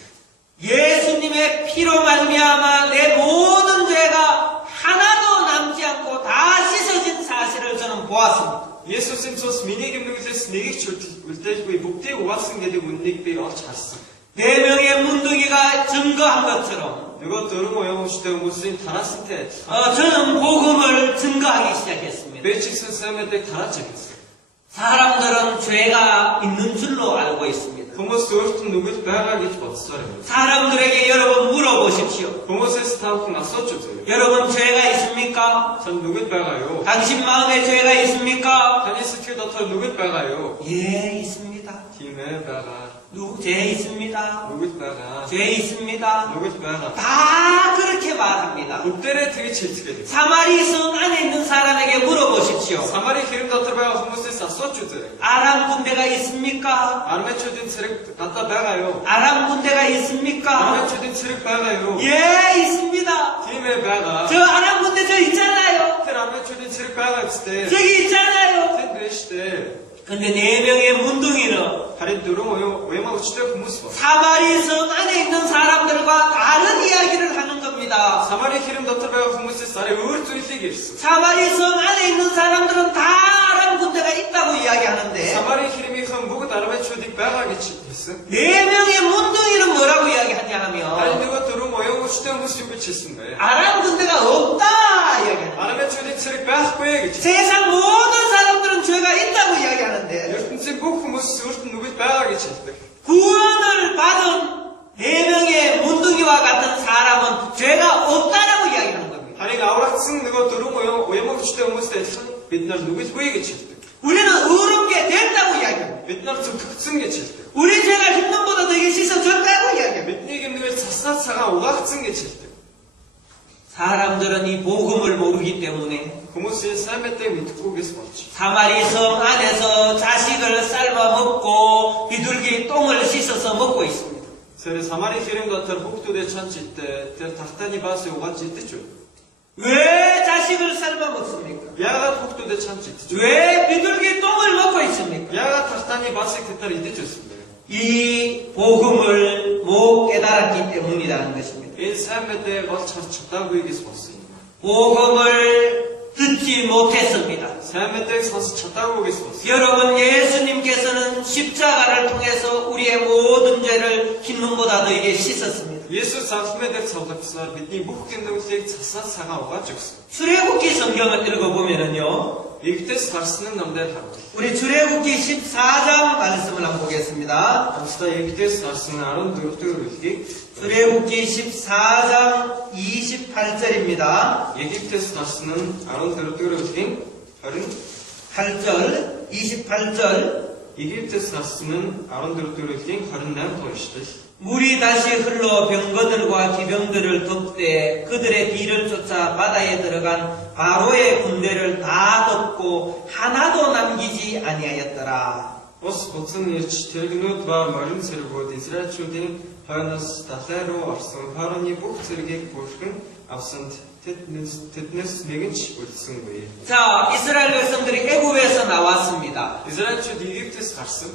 예수님의 피로 말미암아 내 모든 죄가 하나도 남지 않고 다 씻어진 사실을 저는 보았습니다. Есүсийн цус миний гэмнүглээс нэгийг ч үлдээхгүй бүгдийг угаасан гэдэг үннийг би олж харсан. 4명의 문둥이가 증거한 것처럼 Нөгөө дөрвөн оюун хүчтэй хүмүүсийн тараасантай адилхан. 저는 복음을 증거하기 시작했습니다. Би ч гэсэн сайн мэдээг тарааж ирсэн. 사람들은 죄가 있는 줄로 알고 있습니다. Хүмүүс өөрт нь нүгэл байгаа гэж бодсоор юм. 사람들에게 여러분 물어보십시오. Хүмүүсээс та бүхэн асууж үзье. 여러분 죄가 있습니까? 전 нүгэл байгаа юу? 당신 마음에 죄가 있습니까? Таны сэтгэл дотор нүгэл байгаа юу? 예, 있습니다. Тийм ээ байгаа. 죄 있습니다. 누구 байгаа. 죄 있습니다. 누구 байгаа. 다 그렇게 말합니다. бүгдээрээ тэгж хэлцгээд. 사마리 성 안에 있는 사람에게 물어보십시오. Самарын хэрэм дотор байгаа хүмүүсээс асууж үзээрэй. 아람 군대가 있습니까? Армечуудын цэрэг гадаа байгаа юу? 아람 군대가 있습니까? Армечуудын цэрэг байгаа юу? 예, 있습니다. Тийм ээ байгаа. 저 아람 군대 저 있잖아요. Тэр армечуудын цэрэг байгаа гэжтэй. 저기 있잖아요. Тэнд байна штэ. 근데 4명의 문둥이는 Харин дөрөв уяма өчтэй хүмүүс ба. 사마리 성 안에 있는 사람들과 다른 이야기를 하는 겁니다. Самарын хэрэм дотор байгаа хүмүүсээс арай өөр зүйлийг ярьсан. 사마리 성 안에 있는 사람들은 다 아람 군대가 있다고 이야기하는데 Самарын хэрэмийнхэн бүгд армечуудыг байгаа гэж хэлсэн. 4명의 문둥이는 뭐라고 이야기하냐 Харин 하면 нөгөө дөрөв уяма өчтэй хүмүүс юу гэж хэлсэн бэ? 아람 군대가 없다 이야기합니다. Армечуудын цэрэг байхгүй гэж. 세상 모든 사람들은 죄가 있다고 이야기하는데 ертөнцийн бүх хүмүүс өөрт нь нүгэл байгаа гэж хэлдэг. 구원을 받은 4명의 문둥이와 같은 사람은 죄가 없다라고 이야기하는 겁니다. Харин аврагдсан нөгөө дөрөв уяма өчтэй хүмүүстэй адилхан бид нар нүгэлгүй гэж хэлдэг. 우리는 의롭게 됐다고 이야기합니다. Бид нар зөвхөгцсөн гэж хэлдэг. 우리 죄가 흰눈보다 되게 씻어졌다고 이야기합니다. Бидний гэмнэл цаснаас цагаан угаагдсан гэж хэлдэг. 사람들은 이 복음을 모르기 때문에 Хүмүүсийн сайн мэдээг мэдэхгүйгээс болж. 사마리 성 안에서 자식을 삶아 먹고 비둘기 똥을 씻어서 먹고 있습니다. Тэр Самарын хэрэм дотор хүүхдүүдээ чанж идтээ тэр тахтаны баасыг угааж идэж байна. 왜 자식을 삶아 먹습니까? Яагаад хүүхдүүдээ чанж идэж байна? 왜 비둘기 똥을 먹고 있습니까? Яагаад тахтаны баасыг тэд нар идэж байсан бэ? 이 복음을 못 깨달았기 때문이라는 것입니다. Энэ сайн мэдээ болж харж чадаагүйгээс болсон юм. 복음을 듣지 못했습니다. Сайн мэдээг сонсож чадаагүйгээс болсон. 여러분, 예수님께서는 십자가를 통해서 우리의 모든 죄를 흰눈보다 더이게 씻었습니다. Есүс алхмын дээр цовлогдсоор бидний бүх гэмнүглийг цаснаас цагаан угааж өгсөн. 출애굽기 성경을 읽어보면요. Игдээс гарсан ном дээр харагдав. 우리 출애굽기 14장 말씀을 한번 보겠습니다. Хамтдаа Игдээс гарсан 14-р бүлгийг 출애굽기 14장 28절입니다. Египтээс гарсан нь 14-р бүлгийн 8절, 28절. Египтээс гарсан нь 14-р бүлгийн 28 дугаар ишлэл. 물이 다시 흘러 병거들과 기병들을 덮되 그들의 뒤를 쫓아 바다에 들어간 바로의 군대를 다 덮고 하나도 남기지 아니하였더라. Ус буцан ирж тэрэгнүүд ба морин цэргүүд Израильчүүдийн хойноос далай руу орсон Фароны бүх цэргийг бүрхэн авсанд тэднээс нэгэн ч үлдсэнгүй. 자, 이스라엘 백성들이 애굽에서 나왔습니다. Израильчүүд Египтээс гарсан.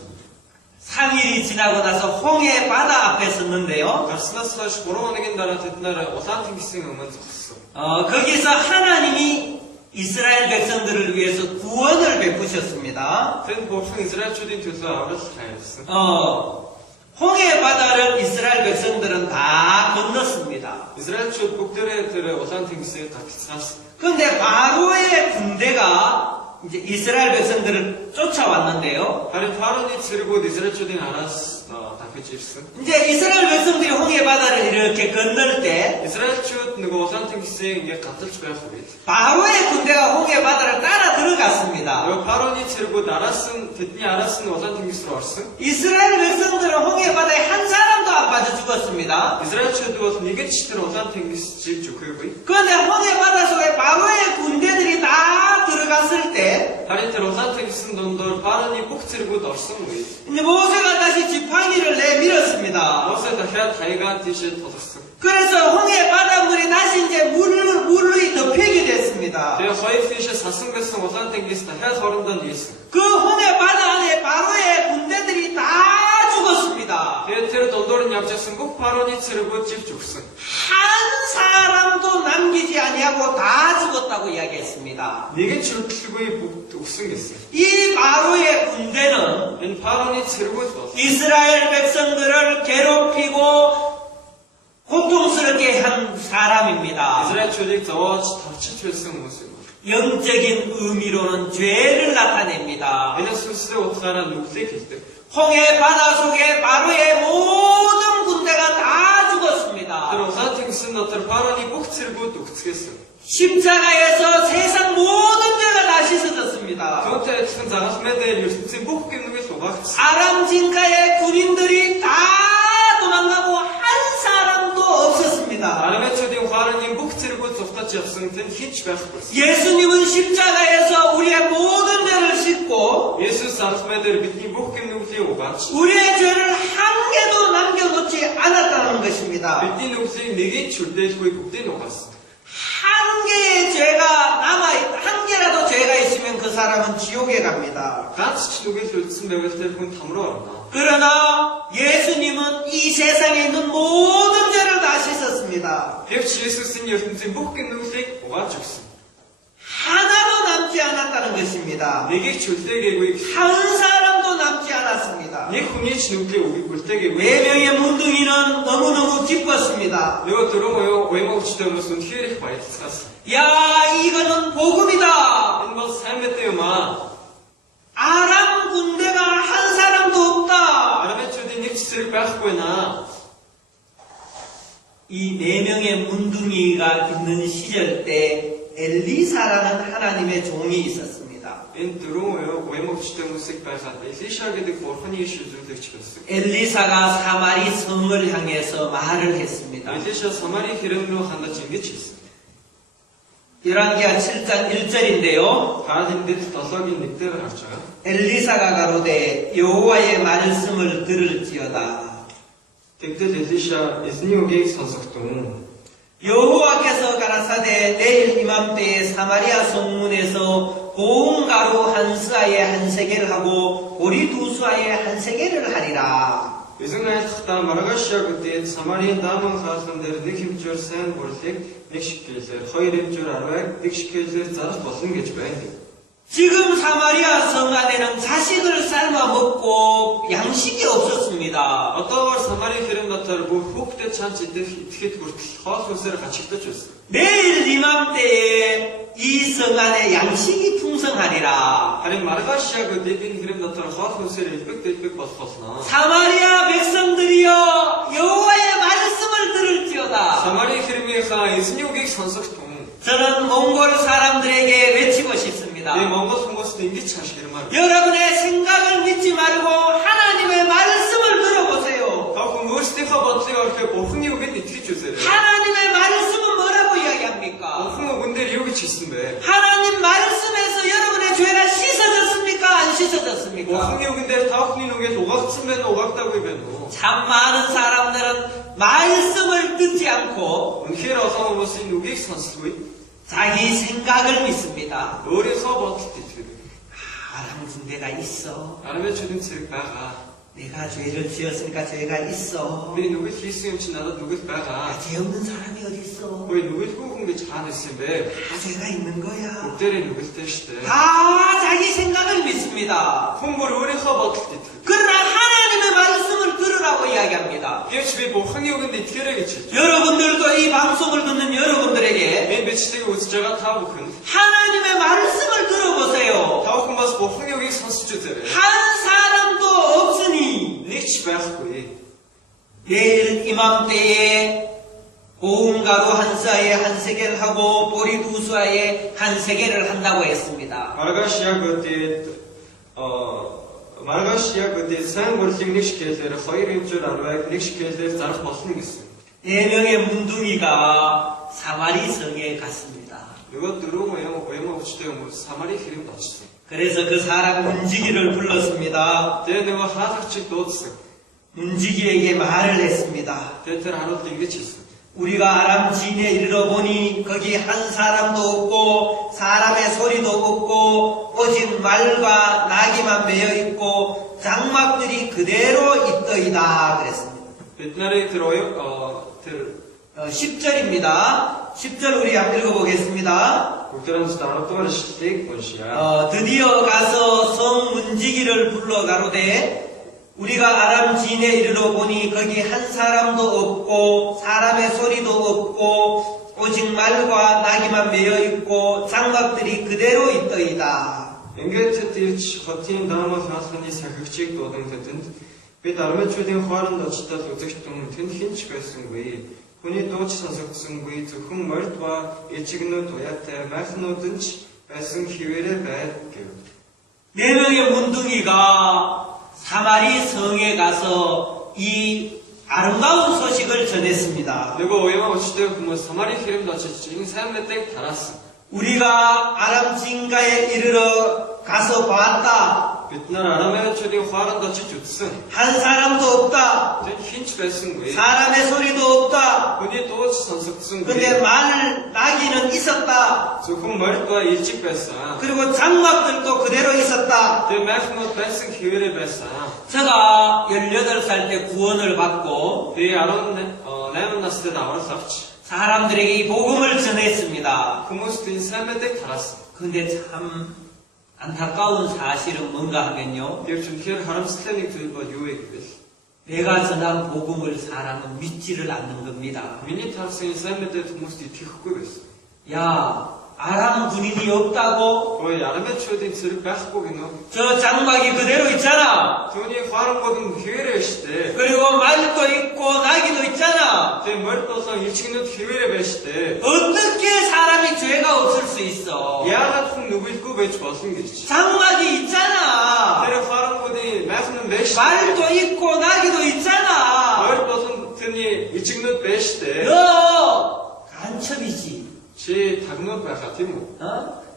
3일이 지나고 나서 홍해 바다 앞에 섰는데요. Гарснаас хойш 3 хоногийн дараа тэд нар Улаан тэнгисийн өмнө зогссон. 거기서 하나님이 이스라엘 백성들을 위해서 구원을 베푸셨습니다. Тэнд бурхан Израильчүүдийн төлөө аврал хайрлсан. 홍해 바다를 이스라엘 백성들은 다 건넜습니다. Израильчүүд бүгдээрээ тэр Улаан тэнгисийг гацсан. 그런데 바로의 군대가 이제 이스라엘 백성들을 쫓아왔는데요. Харин Фароны цэргүүд Израильчүүдийн араас дахиж ирсэн. 이제 이스라엘 백성들이 홍해 바다를 이렇게 건널 때 Израильчүүд нөгөө Улаан тэнгисийг ингээд гаталж байх үед 바로의 군대가 홍해 바다를 따라 들어갔습니다. нөгөө Фароны цэргүүд тэдний араас нь Улаан тэнгис рүү орсон. 이스라엘 백성들은 홍해 바다에 한 사람도 안 빠져 죽었습니다. Израильчүүд бол нэгэн ч тэр Улаан тэнгис живж өгөөгүй. 그런데 홍해 바다 속에 바로의 군대들이 다 들어갔을 때 Харин тэр Улаан тэнгисийн дундор Фароны бүх цэргүүд орсон үед 이제 모세가 다시 지팡이를 내밀었습니다. Мосе дахиад хаягаа тийшээ тулгарсан. 그래서 홍해 바닷물이 다시 이제 물이 덮이게 됐습니다. Тэгээ хоёр тийшээ сасан байсан Улаан тэнгис дахиад хоорондоо нийлсэн. 그 홍해 바다 안에 바로의 군대들이 다 죽었습니다. Тэгээ тэр дундуур нь явж ирсэн бүх Фароны цэргүүд живж өгсөн. 한 사람도 남기지 아니하고 다 죽었다고 이야기했습니다. Нэгэн ч хөдөлгөөгүй бүгд өгсөн гэсэн. 이 바로의 군대는 Энэ Фароны цэргүүд бол 이스라엘 백성들을 괴롭히고 고통스럽게 한 사람입니다. Израильчүүдийг зовоож тавчилж байсан хүмүүс юм. 영적인 의미로는 죄를 나타냅니다. Энэ сүнслэг утгаараа нүглийг хэлдэг. 홍해 바다 속에 바로의 모든 군대가 다 Тэр 죽었습니다. Улаан тэнгисийн дотор Фароны бүх цэргүүд өгцгээсэн. 십자가에서 세상 모든 죄가 다 씻어졌습니다. Түүнтэй адилхан загалмай дээр ертөнцийн бүх гэмнүгэл угаагдсан. 아람 진가의 군인들이 хинч байхгүй. 예수님은 십자가에서 우리의 모든 죄를 씻고 Есүс албай дээр бидний бүх гэмнүглийг угааж 우리의 죄를 한 개도 남겨놓지 않았다는 것입니다. бидний нүглийг нэгийг ч үлдээхгүй бүгдийг угаасан. 한 개의 죄가 한 개라도 죄가 있으면 그 사람은 지옥에 갑니다. Ганц ч нүгэл үлдсэн байвал тэр хүн там руу орно. 그러나 예수님은 이 세상에 있는 모든 죄를 다 씻었습니다. Гэвч Есүс энэ ертөнцийн бүх гэмнүглийг угааж өгсөн. 하나도 남지 않았다는 것입니다. Нэгийг ч үлдээгээгүй. 한 사람도 남지 않았습니다. Нэг хүний ч нүглийг үлдээгээгүй. 네 명의 문둥이는 너무너무 기뻤습니다. Нөгөө дөрөв уяма өвчтэй хүмүүс үнэхээр их баярлцгаасан. 야, 이거는 복음이다. Энэ бол сайн мэдээ юм аа. 아람 군대가 한 사람도 없다. Арамчуудын нэг ч зэрэг байхгүй наа. 이 네 명의 문둥이가 있는 시절 때 엘리사라는 하나님의 종이 있었습니다. Энэ дөрөв уяма өвчтэй хүмүүсийг байгаад Элиша гэдэг бурханы шилжүүлэгч байсан. 엘리사가 사마리 성을 향해서 말을 했습니다. Элиша Самари хэрэв рүү хандаж ингэж хэлсэн. 열왕기하 7장 1절인데요. Хаалиндэл 7-гийн 1-ээр харж байгаа. 엘리사가 가로되 여호와의 말씀을 들을지어다. Тэгтэл Элиша эзний үгийг сонсогдсон. 여호와께서 가라사대 내일 이맘때에 사마리아 성문에서 고운 가루 한 스아에 한 세겔 하고 보리 두 스아에 한 세겔을 하리라. Эзэн айлхдаа Маргашаа гэдэг Самарын дааман хаалган дээр нэг хэмжээр сайн бурлыг нэг шикелээр, хоёр хэмжээр арвайг нэг шикелээр зарах болно гэж байна. 지금 사마리아 성 안에는 자식을 삶아 먹고 양식이 없었습니다. Одоогоор Самарын хэрэв дотор бүх хүүхдэд чанч идэхэд хүртэл хоол хүнсээр гачигдаж байсан. 내일 이맘때에 이 성 안에 양식이 풍성하리라. Харин Маргашаа гэдэг энэ хэрэв дотор хоол хүнсээр элбэг болох болно. 사마리아 백성들이여 여호와의 말씀을 들을지어다. Самарын хэрэвийнхаа эзний үгийг сонсогдсон. 저는 몽골 사람들에게 외치고 이 싶습니다. 몽골 хүмүүс ингэж 하시기를 여러분의 생각을 믿지 말고 하나님의 말씀을 들어보세요. Тав хүн өөрсдийнхөө бодлыг орохыг Бурханы үгэнд итгэж үзээрэй. 하나님의 말씀은 뭐라고 이야기합니까? Бурхан үгэн дээр юу гэж хэлсэн бэ? 하나님 말씀에서 여러분의 죄가 씻어졌습니까? 안 씻어졌습니까? Бурханы үгэн дээр та бүхний нүгэл угаагдсан байна уу, угаагдаагүй байна уу? 참 많은 사람들은 말씀을 듣지 않고 Үнэхээр олон хүмүүс энэ үгийг сонсдоггүй. 자기 생각을 믿습니다. өөрийнхөө бодолд итгэдэг. 아람 군대가 있어. Арамчуудын зэрэг байгаа. 내가 죄를 지었으니까 죄가 있어. Би нүгэл хийсэн юм чинь надад нүгэл байгаа. 죄 없는 사람이 어디 있어? Хөөе нүгэлгүй хүн гэж хаана ирсэн бэ? 다 죄가 있는 거야. бүгдээрээ нүгэлтэй штэ. 다 자기 생각을 믿습니다. Хүн бүр өөрийнхөө бодолд итгэдэг. 그러나 하나님의 말씀을 들으라고 이야기합니다. Гэвч би Бурханы үгэнд итгээрэй гэж хэлж. 여러분들도 이 방송을 듣는 여러분들에게 Энэ бичлэгийг үзэж байгаа та бүхэн 하나님의 말씀을 들어보세요. та бүхэн бас Бурханы үгийг сонсч үзээрэй. 한 사람도 없으니 Нэг ч байхгүй. 내일 이맘때에 고운 가루 한 스아에 한 세겔 하고 보리 두 스아에 한 세겔을 한다고 했습니다. Маргаш яг үдээ сайн бурлыг нэг шикелээр, хоёр хэмжээр арвайг нэг шикелээр зарах болно гэсэн. 네 명의 문둥이가 사마리 성에 갔습니다. Нөгөө дөрөв уяма өвчтэй хүмүүс Самари хэрэвд очсон. 그래서 그 사람 문지기를 불렀습니다. Тэгээ нөгөө хаалгачийг дуудсан. 문지기에게 말을 했습니다. Тэгээ тэр харуулт ингэж хэлсэн. 우리가 아람 진에 이르러 보니 거기 한 사람도 없고 사람의 소리도 없고 오직 말과 나귀만 매여 있고 장막들이 그대로 있더이다 그랬습니다. Бид нарыг тэр 10절입니다. 10절 우리 한번 읽어보겠습니다. бүгдээрээ 10-р ишлэлийг уншия. 드디어 가서 성 문지기를 불러 가로되 우리가 아람 진에 이르러 보니 거기 한 사람도 없고 사람의 소리도 없고 오직 말과 나귀만 매여 있고 장막들이 그대로 있더이다. Ингээд тэрч хотын даамал хаалганы сахигчийг дуудан тэдэнд бид армичуудын хооронд очтол үзэгтэн тэнд хинч байсангүй. Хүний дууч сонсогдсонгүй зөвхөн морд ба ижигнүүд уяатай майхнууд нь ч байсан хിവэрэ байв гэв. 네 명의 문둥이가 사마리 성에 가서 이 아름다운 소식을 전했습니다. Нөгөө уян очтой хүмүүс Самарын хэрэнд очиж энэ сайн мэдээг тараасан. 우리가 아람 진가에 이르러 가서 봤다. Бид нар Арамчуудын хооронд очиж үзсэн. 한 사람도 없다. Тэнд хинч байсангүй. 사람의 소리도 없다. Хүний дууч сонсогдсонгүй. 근데 말 나기는 있었다. Зөвхөн морьдва илжиг байсан. 그리고 장막들도 그대로 있었다. Тэгээ майхнууд байсан хэвээрээ байсан. 제가 18살 때 구원을 받고 Би 18 настай аврал авч 사람들에게 이 복음을 전했습니다. хүмүүст энэ сайн мэдээг тараасан. 근데 참 안타까운 사실은 뭔가 하면요. Тэр чинь тэгэхээр харамсалтай нэг зүйл бол юу вэ гэвэл 내가 전한 복음을 사람은 믿지를 않는 겁니다. миний тарсан энэ сайн мэдээд хүмүүст итгэхгүй байсан. 야, 아람 군인이 없다고? Ой, Арамчуудын зэрэг байхгүй гинөө. 저 장막이 그대로 있잖아. Түүний хооронгууд нь хэвээрээ штэ. 그리고 말도 있고 나기도 있잖아. Тэгээ морьд болон илчгнүүд хэвээрээ байна штэ. 어떻게 사람이 죄가 없을 수 있어? Яагаад хүн нүгэлгүй байж болно гэж. 장막이 있잖아. Тэр хооронгуудын майхан нь байна штэ. 말도 있고 나기도 있잖아. Морьд болон тэрний илчгнүүд байна штэ. 너 간첩이지. Чи тагнууд байхаа тийм үү?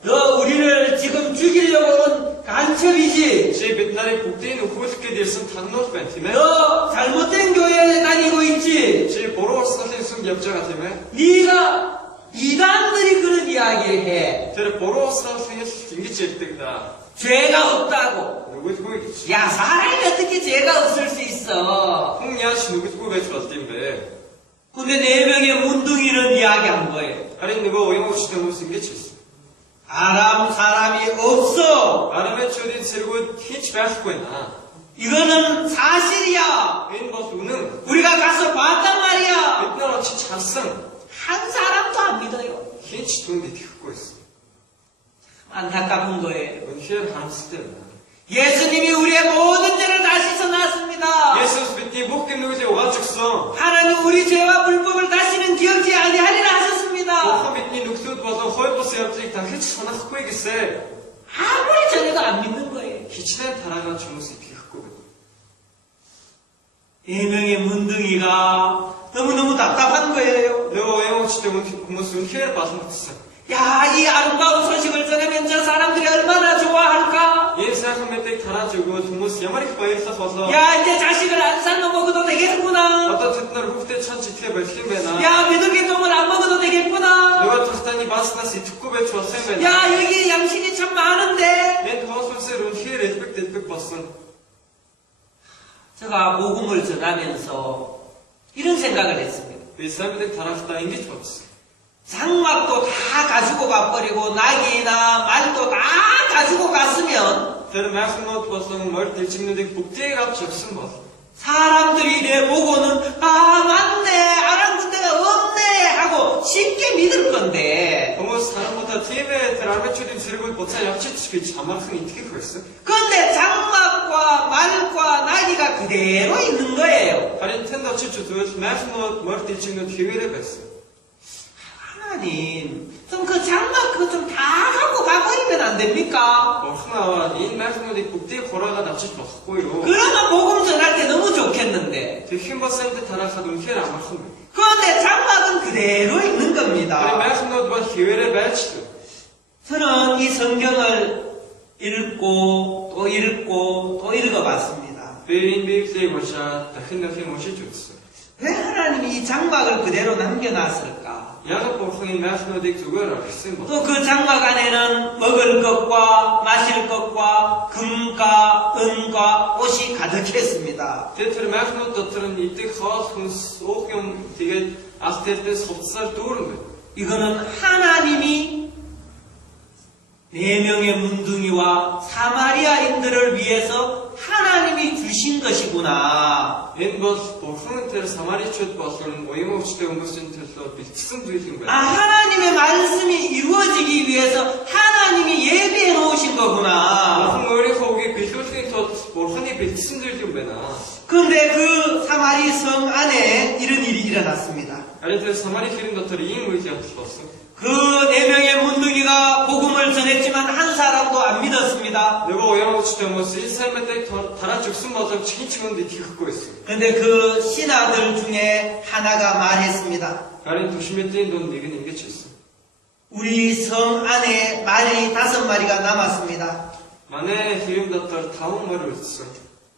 너 우리를 지금 죽이려고 온 간첩이지. Чи бид нарыг бүгдийг өхүүлэх гээд ирсэн тагнууд байна тийм ээ? 너 잘못된 교회에 다니고 있지. Чи буруу урсгалын сүмд явж байгаа тийм ээ? 네가 이단들이 그런 이야기를 해. Тэр буруу урсгал хийж ингэж ярьдаг да. 죄가 없다고. Нүгэлгүй гэж. 야, 사람이 어떻게 죄가 없을 수 있어? Хүн яаж нүгэлгүй байж болд юм бэ? 근데 4명의 문둥이는 이야기한 거예요. Харин нөгөө уян учтай хүмүүс ингэж хэлсэн. 아람 사람이 없어. Арамчуудын цэргүүд хинч байхгүй наа. 이거는 사실이야. Энэ бол үнэн. 우리가 가서 봤단 말이야. Бид нар очиж харсан. 한 사람도 안 믿어요. Хинч түнд итгэхгүй байсан. 안타까운 거예요. Үнэхээр харамсалтай байна. 예수님이 우리의 모든 죄를 다 씻어놨습니다. Есүс бидний бүх гэмнүглийг угааж өгсөн. 하나님 우리 죄와 불법을 다시는 기억지 아니하리라 하셨습니다. Бурхан бидний нүглүүд болон хууль бус явдлыг дахиж санахгүй гэсэн. 아무리 전해도 안 믿는 거예요. Хичнээн тараагач хүмүүс итгэхгүй байна. 4명의 문둥이가 너무너무 답답한 거예요. Нөгөө уян учтай хүмүүс үнэхээр баламтсан. 야, 이 아름다운 소식을 전하면 저 사람들이 얼마나 좋아할까? Энэ сайхан мэдээг тарааж өгөөд хүмүүс ямар их баярлах болоо. 야, 이제 자식을 안 살로 먹어도 되겠구나. Одоо тэд нар хүүхдээ чанч итгэе болох юм байна. 야, 비둘기 똥을 안 먹어도 되겠구나. Нөгөө тахтаны бааснаас итгэхгүй байж болсон юм байна. 야, 여기 양식이 참 많은데. Энэ хоолсонсээр үнэхээр элбэг болсон. 제가 복음을 전하면서 이런 생각을 했습니다. Би сайн мэдээг тарахдаа ингэж бодсон. 장막도 다 가지고 가버리고 낙이나 말도 다 가지고 갔으면 Тэр майхнууд болон морд элчгнүүдийг бүгдийг авч явсан бол 사람들이 내 보고는 아 맞네 아람 군대가 없네 하고 쉽게 믿을 건데 хүмүүс харангуудаа тийм ээ тэр армичуудын зэрэгүүд буцаа явчих гэж хамаахан итгэх байсан. 근데 장막과 말과 나귀가 그대로 있는 거예요. Харин тэнд очиж үзвэл майхнууд морд элчгнүүд хэвээрээ байсан. 하나님 좀 그 장막 그거 좀 다 갖고 가버리면 안 됩니까? Бурхан аваад энэ майхнуудыг бүгдийг хураагаад авчиж болохгүй юу? 그러면 복음 전할 때 너무 좋겠는데 Тэгэх юм бол санд тарахад үнэхээр амархан байна. 그런데 장막은 그대로 있는 Тэр 겁니다. майхнууд бол хэвээрээ байж дээ. 저는 이 성경을 읽고 또 읽고 또 읽어봤습니다. Би энэ Библийг уншаад дахин уншиж үзсэн. 왜 하나님이 이 장막을 그대로 남겨놨을까? Яг бурхан энэ майхнуудыг зүгээр орхисон бол 또 그 장막 안에는 먹을 것과 마실 것과 금과 은과 옷이 가득했습니다. тэр майхнууд дотор нь идэх хоол хүнс уух юм тэгээд аль тэрнээс хувцсаар дүүрэн байна. 이거는 하나님이 4명의 문둥이와 사마리아인들을 위해서 하나님이 주신 것이구나. Энэ бол бурхан тэр самаричууд болон уян өвчтэй хүмүүсийн төлөө бэлтгэсэн зүйл юм 아, байна. 하나님의 말씀이 이루어지기 위해서 하나님이 예비해 놓으신 거구나. Бурхан өөрийнхөө үгийг биелүүлэхийн тулд бурханы бэлтгэсэн зүйл юм байна. 그런데 그 사마리 성 안에 이런 일이 일어났습니다. Харин тэр самари хэрэн дотор ийм үйл явдал болсон. 그 4명의 문둥이가 복음을 전했지만 한 사람도 안 믿었습니다. нөгөө уянгч хүмүүс энэ сайн мэдээг тарааж өгсөн боловч хинч хүнд итгэхгүй байсан. 근데 그 신하들 중에 하나가 말했습니다. Харин түшмэдийн дунд нэг нь ингэж хэлсэн. 우리 성 안에 말이 5마리가 남았습니다. Манай хэрэм дотор 5 морь үлдсэн.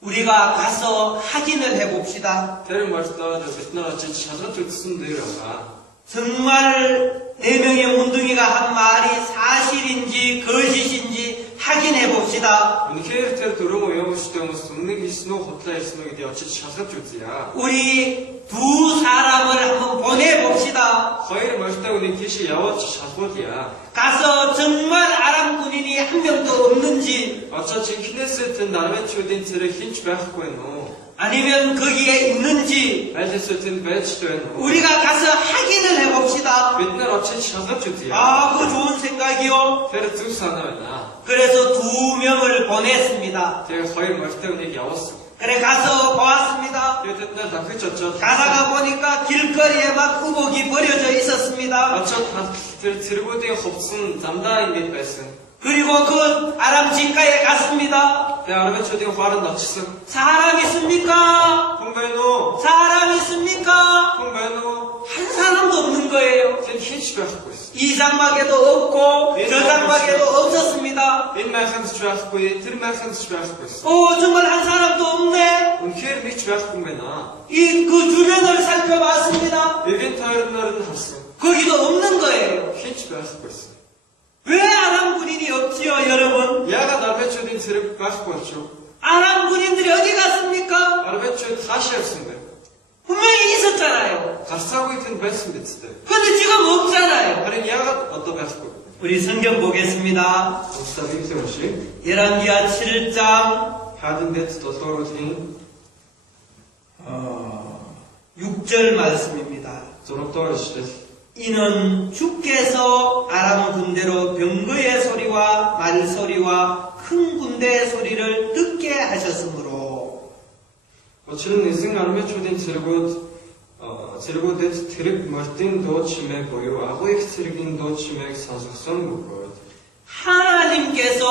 우리가 가서 확인을 해봅시다. Тэр морьдоор бид нар очиж шалгаж үзсэн дээр байгаа. 정말 4명의 문둥이가 한 말이 사실인지 거짓인지 확인해 봅시다. Үнэхээр тэр дөрвөн уянгчтай хүмүүс үннийг хэлсэн үү худлаа хэлсэн үү гэдгийг очиж шалгаж үзье. 우리 2 사람을 한번 보내봅시다. Хоёр морьтой үнийг тийш явуулж шалгуулъя. 가서 정말 아람 군인이 한 명도 없는지 Очоод жинхнээсээ тэнд армичуудын цэрэг хинч байхгүй байна уу? 아니면 거기에 있는지 Аль эсвэл тэнд байж байна уу? 우리가 가서 확인을 해봅시다. Бид нар очиж шалгаж үзье. 그 좋은 생각이요. Тэр зөв санаа байна. 그래서 2명을 보냈습니다. Тэгээ хоёр морьтой үнийг явуулсан. 그래 가서 보았습니다. Тэгээд бид нар дахиж очоод 가다가 보니까 길거리에 막 의복이 버려져 있었습니다. очоод тэр цэргүүдийн хувцсан замдаа ингэж байсан. 그리고 그 아람 집가에 갔습니다. Тэгээ армичуудын хооронд очсон. 사람 있습니까? Хүн байна уу? 사람 있습니까? Хүн байна уу? 한 사람도 없는 거예요. Тэнд хинч байхгүй байсан. 이 장막에도 없고 저 장막에도 없었습니다. Энэ майханд ч байхгүй, тэр майханд ч байхгүй байсан. 정말 한 사람도 없네. Үнэхээр нэг ч байхгүй юм байна. 그 주변을 살펴봤습니다. Бивэн тойрноор нь харсан. 거기도 없는 거예요. Хинч байхгүй байсан. 왜 아람 군인이 없지요, 여러분? Яагаад армичуудын цэрэг байхгүй болчихв? 아람 군인들이 어디 갔습니까? Армичууд хаашаа явсан бэ? 분명히 있었잖아요. Гарцаагүй тэнд байсан биз дээ. 근데 지금 없잖아요. Харин яагаад одоо байхгүй? 우리 성경 보겠습니다. Устаа Библийн уншия. 열왕기하 7장 Хаадын дэд 7-р бүлгийн 6절 말씀입니다. 6-р ишлэл. 이는 주께서 아람 군대로 병거의 소리와 말소리와 큰 군대의 소리를 듣게 하셨으므로 Учир нь эзэн армичуудын цэргүүдэд тэрэг мордын дуу чимээ буюу агуу их цэргийн дуу чимээг сонсгосон бөгөөд 하나님께서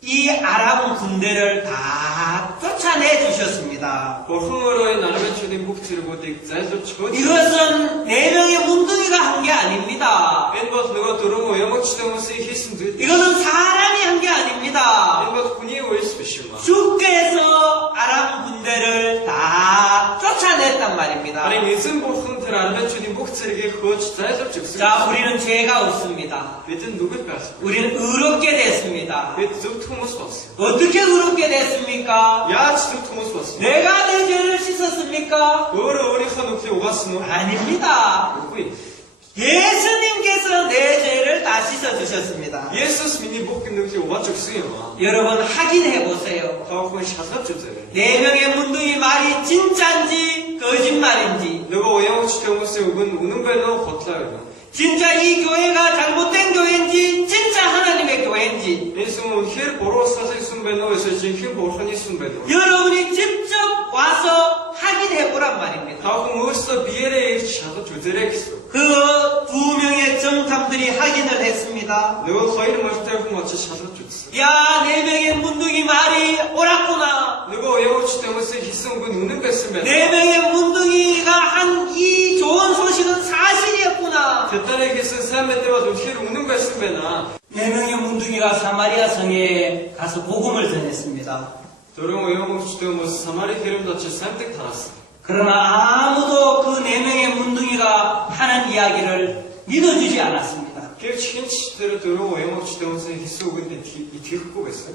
이 아람 군대를 다 쫓아내 주셨습니다. Бурхан өөрөө энэ армичуудын бүх цэргүүдийг зайлуулж хөөж 이것은 4명의 문둥이가 한 게 아닙니다. энэ бол нөгөө дөрвөн уянгчтай хүмүүсийн хийсэн зүйл. 이거는 사람이 한 게 아닙니다. Энэ бол хүний үйлс биш юм аа. 주께서 아람 군대를 다 쫓아냈단 말입니다. Харин эзэн бурхан тэр армичуудын бүх цэргийг хөөж зайлуулж өгсөн. 자, 우리는 죄가 없습니다. Бидэн нүгэл байх. 우리는 의롭게 됐습니다. Бид зөвхт хүмүүс болсон. 어떻게 의롭게 됐습니까? Яаж зөвхт хүмүүс болсон? 내가 내 죄를 씻었습니까? Өөрөө өөрийнхөө нүглийг угаасан уу? 아닙니다. Үгүй. 예수님께서 내 죄를 다 씻어주셨습니다. Есүс миний бүх нүглийг угааж өгсөн юм аа. 여러분 확인해 보세요. Таахгүй шалгаж үзээрэй. 4명의 문둥이 말이 진짜인지 거짓말인지, Нөгөө уянгчтай хүмүүсийн үг нь үнэн байна уу, худлаа байна уу? 진짜 이 교회가 잘못된 교회인지 진짜 하나님의 교회인지 Энэ сүм үнэхээр буруу усгасан сүм байна уу, эсвэл жинхэнэ бурханы сүм байна уу? 여러분이 직접 와서 확인해 보란 말입니다. Таахгүй өөрсдөө биеэрээ ирж шалгаж үзээрэй гэсэн. 그 2명의 정탐들이 확인을 했습니다. Нөгөө хоёр морьтой хүн очиж шалгаж үзсэн. 야, 4명의 문둥이 말이 옳았구나. Нөгөө уянгчтай хүмүүсийн хийсэн үг нь үнэн байсан байна. 4명의 문둥이가 한 이 좋은 소식은 사실이었구나. Тэдний хийсэн сайн мэдээ бол үнэхээр үнэн байсан байна. 4명의 문둥이가 사마리아 성에 가서 복음을 전했습니다. Дөрвөн уянгчтай хүмүүс Самари хэрэмд очиж самтыг тараасан. 그러나 아무도 그 4명의 문둥이가 하는 이야기를 믿어주지 않았습니다. Гэвч хинч тэр дөрвөн уянгчтай хүмүүсийн хийсэн үгэнд итгэхгүй байсан.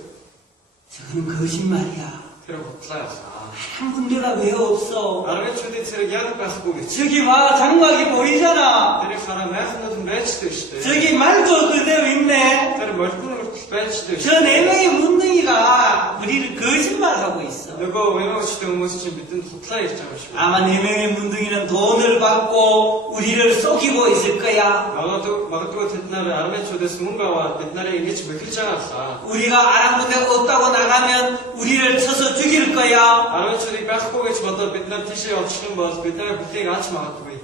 저거는 거짓말이야. Тэр худлаа ясаа. 한 군데가 왜 없어? Армичуудын цэрэг яг байхгүй гэж. 저기 봐, 장막이 보이잖아. Тэр хараа майхнууд нь байждаг шүү дээ. 저기 말도 그대로 있네. Тэр мордын хүртэл байждаг. 저 4명의 문둥이가 우리를 거짓말하고 있어. Нөгөө уянгчтай хүмүүс чинь бидэнд худлаа ярьж байгаа шүү. 아마 4명의 문둥이는 돈을 받고 우리를 속이고 있을 거야. Магадгүй тэд нар армичуудаас мөнгө аваад бид нарыг ингэж мэхэлж байгаа. 우리가 아람 군대가 없다고 나가면 우리를 쳐서 죽일 거야. Армичуудыг байхгүй гэж бодоод бид нар тийшээ явчих юм бол бид нарыг бүхнийг аач магадгүй.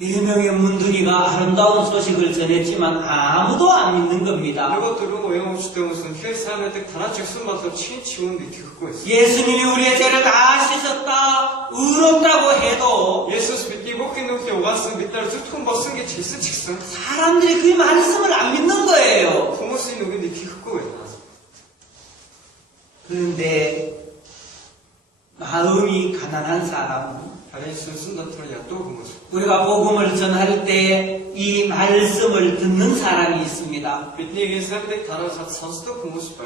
4명의 문둥이가 아름다운 소식을 전했지만 아무도 안 믿는 겁니다. 누가 들어오고 영없이 되면서 힐 사람한테 다 즉슨 봐서 치운 이렇게 긋고 있어. 예수님이 우리의 죄를 다 씻었다, 의롭다고 해도 예수스 믿기 복귀 누구게 오갔음 밑달 두통 벗은 게 질스 직선. 사람들이 그 말씀을 안 믿는 거예요. 고무스 누구인데 이렇게 긋고 있나. 그런데 마음이 가난한 사람은 아니 순순다처럼 야또 고무스. 우리가 복음을 전할 때 이 말씀을 듣는 사람이 있습니다. 믿니게 사람들 달아서 선수도 고무스 봐.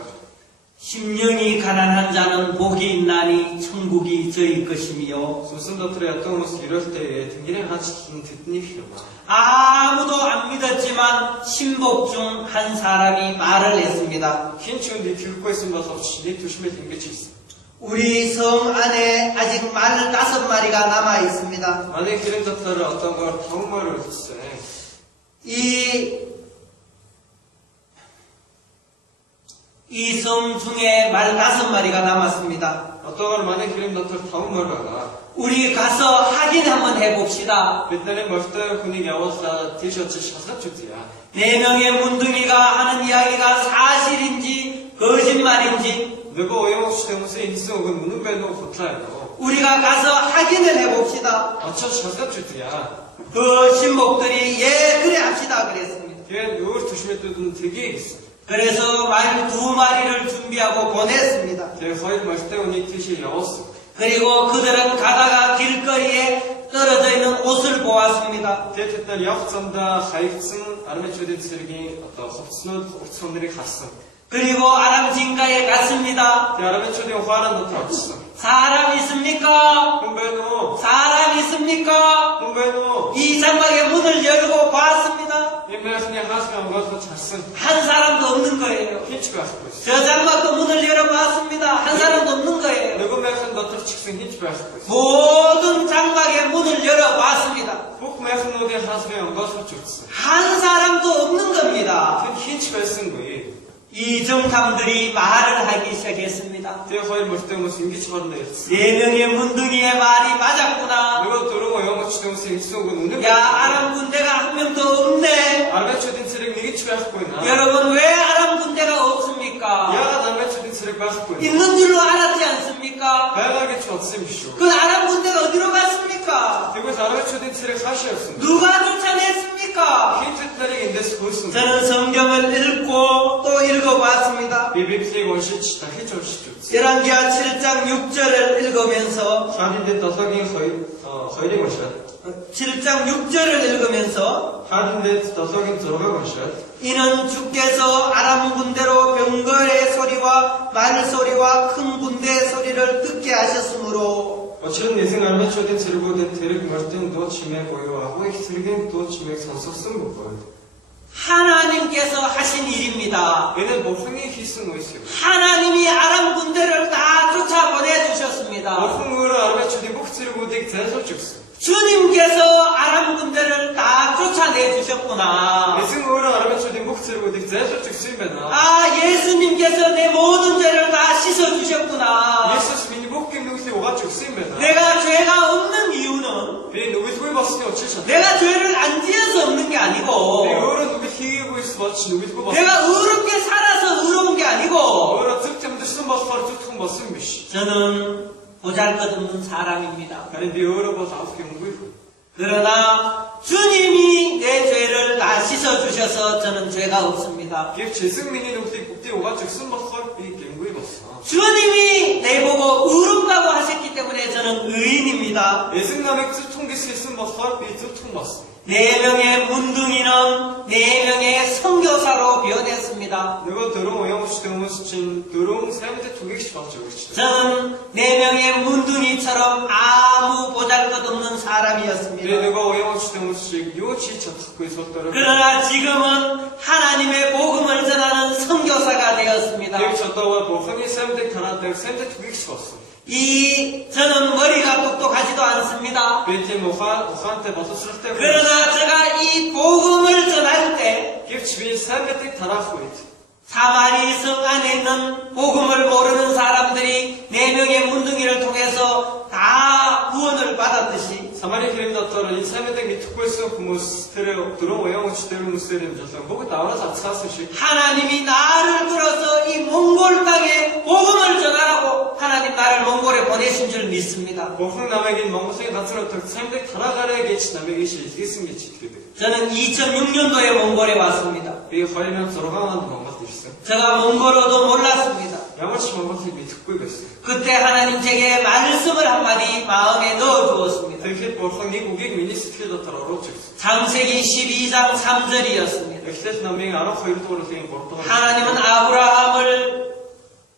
심령이 가난한 자는 복이 있나니 천국이 저희 것이며 순순다처럼 야또 고무스 이럴 때 등기를 같이 듣니 필요가. 아무도 안 믿었지만 신복 중 한 사람이 말을 했습니다. 흰 치운 이렇게 긋고 있으면 봐서 진리 조심해 등겨치 있어. 우리 성 안에 아직 말 5마리가 남아 있습니다. 만약 기름 잡다를 어떤 걸 다운 말을 했어요. 이 성 중에 말 5마리가 남았습니다. 어떤 걸 만약 기름 잡다를 다운 말을 하나. 우리 가서 확인 한번 해봅시다. 옛날에 멀쩡한 군이 야워서 티셔츠 샷을 주디야. 4명의 문둥이가 하는 이야기가 사실인지 거짓말인지 누가 오염없이 되면서 인수 혹은 무는 배도 고타요. 우리가 가서 확인을 해봅시다. 어쩌 샷을 주디야. 그 신복들이 그래 합시다 그랬습니다. 걔 누굴 조심했더니 되게 있어. 그래서 말 2마리를 준비하고 보냈습니다. 걔 거의 멀쩡한 이 티셔츠 야웠어. 그리고 그들은 가다가 길거리에 떨어져 있는 옷을 보았습니다. 대퇴딸 약점다 가입승 아르메 초대 쓰레기 어떤 흡수는 흡수들이 갔어. 그리고 아람 진가에 갔습니다. 아르메 초대 화란 너 없어. 사람 있습니까? 훈배노 사람 있습니까? 훈배노 이 장막의 문을 열고 봤습니다. 인매스니 하스가 와서 잤음. 한 사람도 없는 거예요. 힌치가 하고 있어. 저 장막도 문을 열어봤습니다. 한 사람도 없는 거예요. 누구 매선 너들 직승 힌치가 하고 있어. 모든 장막의 문을 열어봤습니다. 복 매선 너들 하스가 연가서 줬어. 한 사람도 없는 겁니다. 힌치가 쓴 거이. 이 정탐들이 말을 하기 시작했습니다. 대화일 멋때 무슨 인기처럼 되었어. 4명의 문둥이의 말이 맞았구나. 누가 들어오고 영어 치동서 인수하고 오늘 야, 아람 군대가 한 명도 없네. 아르메 초대 쓰레기 인기치가 하고 있나? 여러분, 왜 아람 군대가 없습니까? 야, 아르메 초대 쓰레기 하고 있나? 있는 줄로 알았지 않습니까? 다양하게 줬음시오. 그 아람 군대가 어디로 갔습니까? 그리고 아르메 초대 쓰레기 하시었습니다. 누가 쫓아냈습니까? 힌트 딸에게인데서 보였습니다. 저는 성경을 읽고 또 읽어봤습니다. 비비크의 원시치다 해줬시죠. 열왕기하 7장 6절을 읽으면서 하딘데 더석인 허이리 원샷. 7장 6절을 읽으면서 하딘데 더석인 들어가 원샷. 이는 주께서 아람 군대로 병거의 소리와 말소리와 큰 군대의 소리를 듣게 하셨으므로 어찌든 내생 아르메 초대 쓰레기 대륙 멀땐도 치맥 오이로하고 쓰레기도 치맥 선석승 못볼. 하나님께서 하신 일입니다. 얘는 뭐 흥이 희승 뭐 있어요. 하나님이 아람 군대를 다 쫓아보내주셨습니다. 뭐 흥으로 아르메 초대 목소리 보되 대서 죽스. 주님께서 아람 군대를 다 쫓아내주셨구나. 내승으로 아르메 초대 목소리 보되 대서 죽스면은 예수님께서 내 모든 죄를 다 씻어주셨구나. 예수 스민이 복귀 누구세 오가 죽스면은 내가 죄가 없는 이유는 비 누구 소리 봤으니 어찌셨어. 내가 죄를 안 지어서 없는 게 아니고 어른 누구 희귀고 있어 봤지 누구 소리 봤어. 내가 의롭게 살아서 의로운 게 아니고 어른 득템도 쓰는 봤어 득템 봤으면 미시. 저는 보잘것없는 사람입니다. 아니 네 어른 봐서 아홉 개 공부해. 그러나 주님이 내 죄를 다 씻어주셔서 저는 죄가 없습니다. 그 재승민이 누구세 복대 오가 죽슨 봤어 이 공부해 봤어. 주님이 내보고 의롭다고 하셨기 때문에 저는 의인입니다. 예승남의 투통기 쓰슨 봤어 이 투통 봤어. 4명의 문둥이는 4명의 선교사로 변했습니다. 누가 들어온 오영수 때문에 진 들어온 사람한테 두 개씩 봤죠. 저는 4명의 문둥이처럼 아무 보잘것없는 네, 사람이었습니다. 누가 오영수 때문에 요치 잡고 있었더라. 그러나 지금은 하나님의 복음을 전하는 선교사가 되었습니다. 여기 쳤다가 뭐 흔히 사람한테 가라데 사람한테 두 개씩 봤어. 저는 머리가 똑똑하지도 않습니다. 베티 뭐한테 벗어 쓸 때. 그러나 제가 이 복음을 전할 때 그 집에 사람한테 달아서 있지. 사마리 성 안에 있는 복음을 모르는 사람들이 4명의 문둥이를 통해서 다 구원을 받았듯이 Самарийн хэрэм дотор энэ сайн мэдээг мэдэхгүй байсан хүмүүс тэр дөрвөн уян хүч дээр хүмүүсээр хэмжүүлсэн. Бүгд авраас ацгаасан шиг. 하나님이 나를 들어서 이 몽골 땅에 복음을 전하라고 하나님 나를 몽골에 보내신 줄 믿습니다. Бурхан намайг энэ Монголын газар нутагт сайн мэдээг тараагараа гэж намайг шилжүүлсэн гэж итгэдэг. 저는 2006년도에 몽골에 왔습니다. Би 2006 онд Монголд ирсэн. 제가 몽골어도 몰랐습니다. Ямар ч Монголыг мэдэхгүй байсан. 그때 하나님 제게 말씀을 한마디 마음에 넣어 주었습니다. Тэгэхээр Бурхан нэг үгийг миний сэтгэл дотор оруулж өгсөн. 창세기 12장 3절이었습니다. Эхлэл номын 12 дугаар бүлгийн 3 дугаар. 하나님은 아브라함을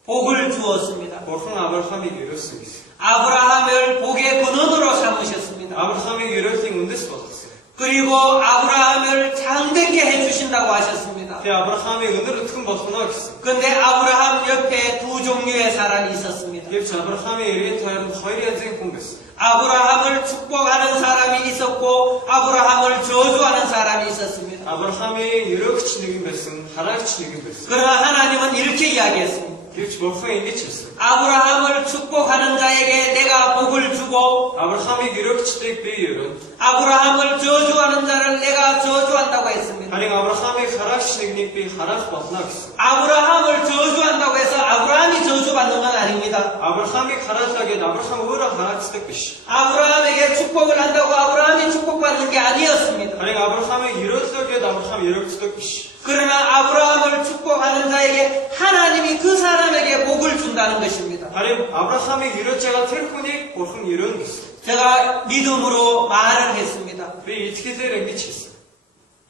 복을 주었습니다. Бурхан Авраамыг өрөөсөн гэсэн. 아브라함을 복의 근원으로 삼으셨습니다. Авраамыг өрөөлийн үндэс болгосон. 그리고 아브라함을 장되게 해주신다고 하셨습니다. Тэгээ Авраамыг өнөр өтгөн болгоно гэсэн. 그런데 아브라함 옆에 두 종류의 사람이 있었습니다. Гэвч Авраамын эргэн тойронд хоёр янзын хүн байсан. 아브라함을 축복하는 사람이 있었고 아브라함을 저주하는 사람이 있었습니다. Авраамын өрөөгч нэгэн байсан, хараагч нэгэн байсан. 그러나 하나님은 이렇게 이야기했습니다. Гэвч Бурхан ингэж хэлсэн. 아브라함을 축복하는 자에게 내가 복을 주고 Авраамыг өрөөгчдийг би өрөөнө. 아브라함을 저주하는 자를 내가 저주한다고 했습니다. Харин Авраамыг хараагч нэгнийг би хараах болно гэсэн. 아브라함을 저주한다고 해서 아브라함이 저주받는 건 아닙니다. Авраамыг хараалаа гэд Авраам өөрөө хараацдаг биш. 아브라함에게 축복을 한다고 아브라함이 축복받는 게 아니었습니다. Харин Авраамыг өрөөлөө гэд Авраам өрөөгчдөг биш. 그러나 아브라함을 축복하는 자에게 하나님이 그 사람에게 복을 준다는 것입니다. Харин Авраамыг өрөөж байгаа тэр хүнийг Бурхан өрөөнө гэсэн. 제가 믿음으로 말을 했습니다. Би итгэлээр ингэж хэлсэн.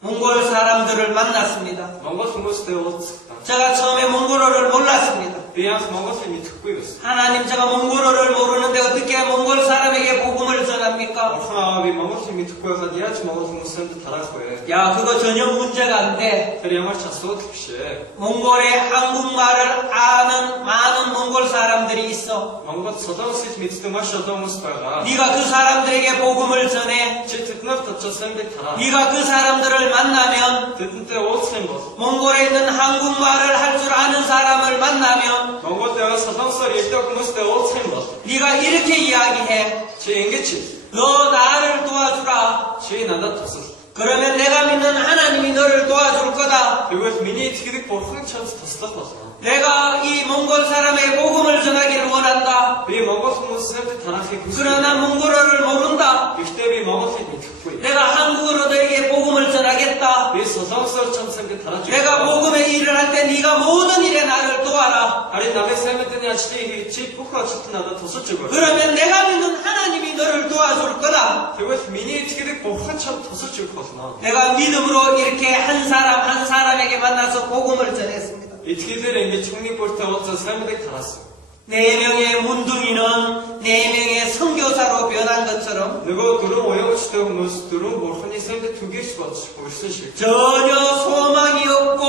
몽골 사람들을 만났습니다. Монгол хүмүүстэй уулзсан. 제가 처음에 몽골어를 몰랐습니다. Би анх Монголыг мэдэхгүй байсан. 하나님 제가 몽골어를 모르는데 어떻게 몽골 사람에게 복음을 전합니까? Бурхан би Монголыг мэдэхгүй байхад яаж Монгол хүмүүсэнд тараах вэ? 야 그거 전혀 문제가 안 돼. Тэр ямар ч асуудал биш ээ. 몽골에 한국말을 아는 많은 몽골 사람들이 있어. Монгол солонгосыг мэддэг маш олон хүмүүс байгаа. 네가 그 사람들에게 복음을 전해. Чи тэднэрт очиж сайн бид тараа. 네가 그 사람들을 만나면 Тэдэнтэй уулзах юм бол 몽골에 있는 한국말을 할 줄 아는 사람을 만나면 Монголд байгаа солонгосоор ярьдаг хүмүүстэй уулзах юм бол 네가 이렇게 이야기해. чи ингэж хэл. 너 나를 도와주라. Чи надад тусал. 그러면 내가 믿는 하나님이 너를 도와줄 거다. Тэгвэл миний итгэдэг Бурхан чамд туслах болно. 내가 이 몽골 사람에게 복음을 전하기를 원한다. Би Монгол хүмүүсэнд тараахыг хүсэж 그러나 몽골어를 모른다. Гэхдээ би Монголыг мэдэхгүй. 내가 한국어로 너에게 복음을 전하겠다. Би солонгосоор чамд сайн тараж 내가 복음의 일을 할 때 네가 모든 일에 나를 도와라. Харин намайг сайн мэдээний ажлыг хийж чи бүх ажилд надад тусалж өгөөч. 그러면 내가 믿는 하나님이 너를 도와줄 거다. Тэгвэл миний итгэдэг Бурхан чамд тусалж өгөх болно. 내가 믿음으로 이렇게 한 사람 한 사람에게 만나서 복음을 전했습니다. итгэлээр ингэж хүний бүртээ уулзсан сайн мэдээг тараасан. 4명의 문둥이는 4명의 선교사로 변한 것처럼 Нөгөө дөрвөн уянгчтай хүмүүс дөрвөн Бурханы сайн мэдээг түгээж болж өрсөн шиг. 전혀 소망이 없고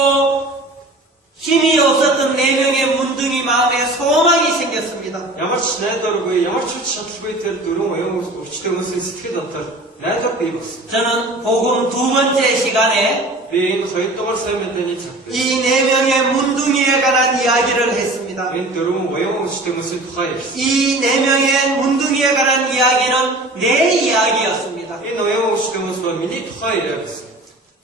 힘이 없었던 4명의 문둥이 마음에 소망이 생겼습니다. Ямар ч найдваргүй, ямар ч хүч чадалгүй тэр дөрвөн уянгчтай хүмүүсийн сэтгэл дотор найдвар бий болсон. 저는 복음 두 번째 시간에 Би энэ хоёрдугаар сайн мэдээний цагт 이 4명의 문둥이에 관한 이야기를 했습니다. энэ дөрвөн уянгчтай хүмүүсийн тухай ярьсан. 이 4명의 문둥이에 관한 이야기는 내 이야기였습니다. Энэ уянгчтай хүмүүс бол миний тухай яриасан.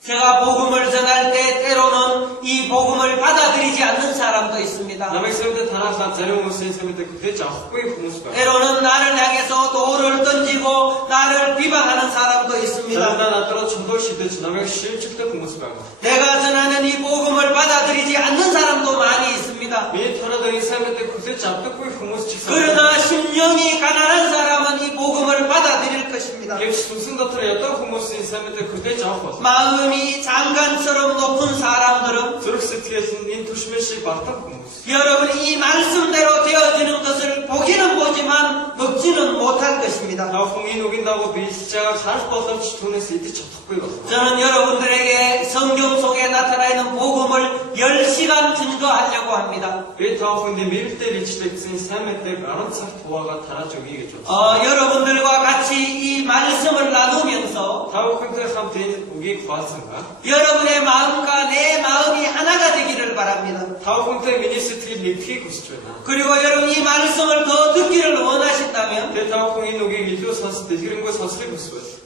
제가 복음을 전할 때 때로는 이 복음을 받아들이지 않는 사람도 있습니다. Намайг сайн мэдээ тараахад зарим хүмүүсийн сайн мэдээг хүлээж авахгүй хүмүүс байна. 때로는 나를 향해서 돌을 던지고 나를 비방하는 사람도 있습니다. 자기가 나더러 전도 시대지 남에게 실직된 хүмүүс байна. 내가 전하는 이 복음을 받아들이지 않는 사람도 많이 있습니다. Миний 터라도 이 сайн мэдээг хүлээж авдаггүй хүмүүс ч гэсэн. 그러나 심령이 가난한 사람은 이 복음을 받아들일 것입니다. Гэвч сүнсэн дотор ядуу хүмүүсийн сайн мэдээг хүлээж авах бол 마음이 장관처럼 높은 사람들은 зүрх сэтгэл нь энэ түшмэн шиг бартан хүмүүс. 여러분 이 말씀대로 되어지는 것을 보기는 보지만 먹지는 못할 것입니다. Тавхан энэ үгийн дагуу биелж байгаа харах боломж түүнээс идэж чадахгүй байна. 저는 여러분들에게 성경 속에 나타나 있는 복음을 10시간 증거하려고 합니다. Би тавханд Библиэлд илчлэгдсэн сайн мэдээг 10 цагт хуваагаад тарааж өгье гэж бодсон. 여러분들과 같이 이 말씀을 나누면서 Тавхантай хамт энэ үгийг хуваалцсангаа. 여러분의 마음과 내 마음이 하나가 되기를 바랍니다. Тавхантай миний сэтгэл нэгдэхийг хүсэж байна. 그리고 여러분 이 말씀을 더 듣기를 원하신다면 Тэгээ тавхан энэ үгийг илүү дэлгэрэнгүй сонсохыг хүсвэл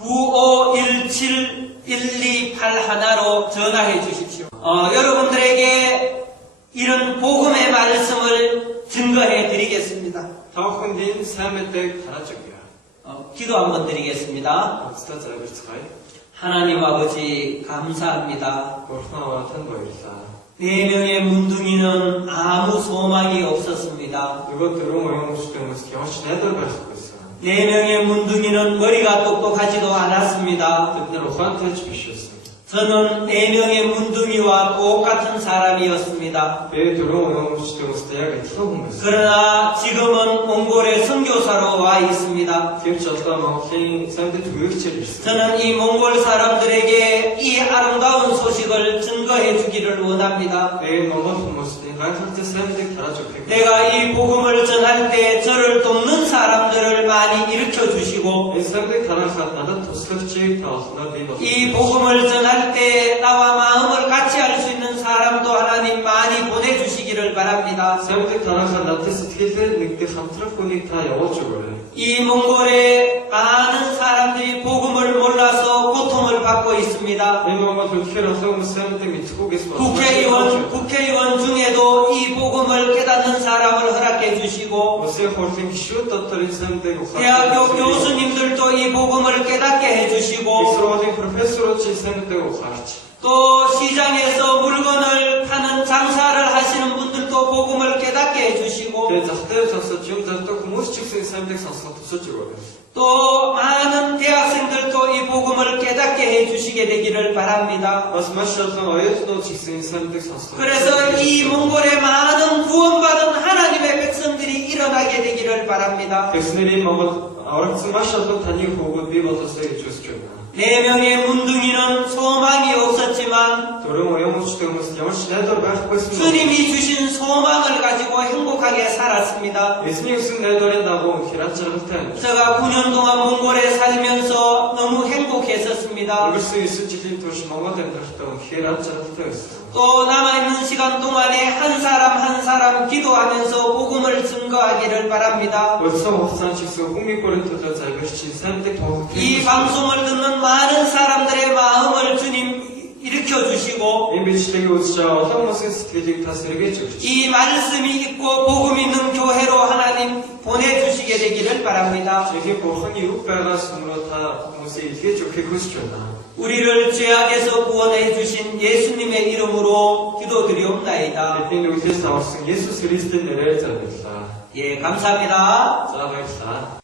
9517-1281로 전화해 주십시오. 여러분들에게 이런 복음의 말씀을 증거해 드리겠습니다. та бүхэнд энэ сайн мэдээг тарааж өгье. 기도 한번 드리겠습니다. Хамтдаа залбирцгаая. 하나님 아버지 감사합니다. Бурхан аваа танд баярлалаа. 4명의 문둥이는 아무 소망이 없었습니다. Нөгөө дөрвөн оюун хүчтэй хүмүүст ямар ч найдвар байхгүйсэн. 4명의 문둥이는 머리가 똑똑하지도 않았습니다. Бид нар ухаантай ч биш байсан. 저는 4명의 문둥이와 똑같은 사람이었습니다. Би дөрвөн оюун хүчтэй хүмүүстэй яг адилхан хүн байсан. 그러나 지금은 몽골의 선교사로 와 있습니다. Гэвч одоо Монголын самдад түгээгчээр ирсэн. 저는 이 몽골 사람들에게 이 아름다운 소식을 증거해 주기를 원합니다. Энэ Монгол хүмүүст гайхалтай сайн мэдээг тарааж өгөх. 내가 이 복음을 전할 때 저를 돕는 사람들을 많이 일으켜 주시고 Энэ сайн мэдээг тараахад надад туслагчийг та олноор би болох. 이 복음을 전할 때 나와 마음을 같이 할 수 있는 사람도 하나님 많이 보내주시기를 바랍니다. сайн мэдээг тараахад надад сэтгэлээр нэгдэх хамтрах хүнийг та явуулж өгөөрэй. 이 몽골의 많은 사람들이 복음을 몰라서 고통을 받고 있습니다. Энэ Монгол үнэхээр олон хүмүүс сайн мэдээг мэдхгүйгээс болов. 국회의원 중에도 이 복음을 깨닫는 사람을 허락해 주시고 Улсын хурлын гишүүд дотор энэ сайн мэдээг 대학교 교수님들도 이 복음을 깨닫게 их 해주시고 сургуулийн профессорууд чинь сайн мэдээг ухаарч. 또 시장에서 물건을 파는 장사를 하시는 분들도 복음을 깨닫게 해주시고 Тэгээ зах дээр зогсож юм зардаг хүмүүс ч гэсэн сайн мэдээг сонсоход тусаж өгөөрэй. 또 많은 대학생들도 이 복음을 깨닫게 해주시게 되기를 바랍니다. Бас маш олон оюутнууд ч гэсэн сайн мэдээг сонсох. 그래서 이 몽골의 많은 구원받은 하나님의 백성들이 일어나게 되기를 바랍니다. Тэгснээр энэ Монгол аврагдсан маш олон таны хүүгүүд бий болоосэй гэж хүсэж байна. 4명의 문둥이는 소망이 없었지만 Дөрвөн оюун хүчтэй хүмүүс ямар ч найдвар байхгүйсэн. 주님이 주신 소망을 가지고 행복하게 살았습니다. Эзний өсөн найдварын дагуу хэрэг жаргалтай байна. 제가 9년 동안 몽골에 살면서 너무 행복했었습니다. Өнгөрсөн 9 жилийн турш Монгол амьдрахтаа үнэхээр ад жаргалтай байсан. 또 남아있는 시간 동안에 한 사람 기도하면서 복음을 증거하기를 바랍니다. Улсын хугацаанд ч гэсэн хүмүүний бүрийн төлөө залбирч сайн мэдээг тунхаглах. 이 방송을 듣는 많은 사람들의 마음을 주님 일으켜 주시고 Энэ бичлэгийг үзэж байгаа олон хүмүүсийн сэтгэлийг та сэргээж өгч. 이 말씀이 있고 복음 있는 교회로 하나님 보내주시게 되기를 바랍니다. Жихэн Бурханы үг байгаа сүмрөө та хүмүүсийг илгээж өгөхийг хүсэж байна. 우리를 죄악에서 구원해 주신 예수님의 이름으로 기도드리옵나이다. Бидний нүглээс авсан Есүс Христийн нэрээр залбирлаа. 예, 감사합니다. За баярлалаа.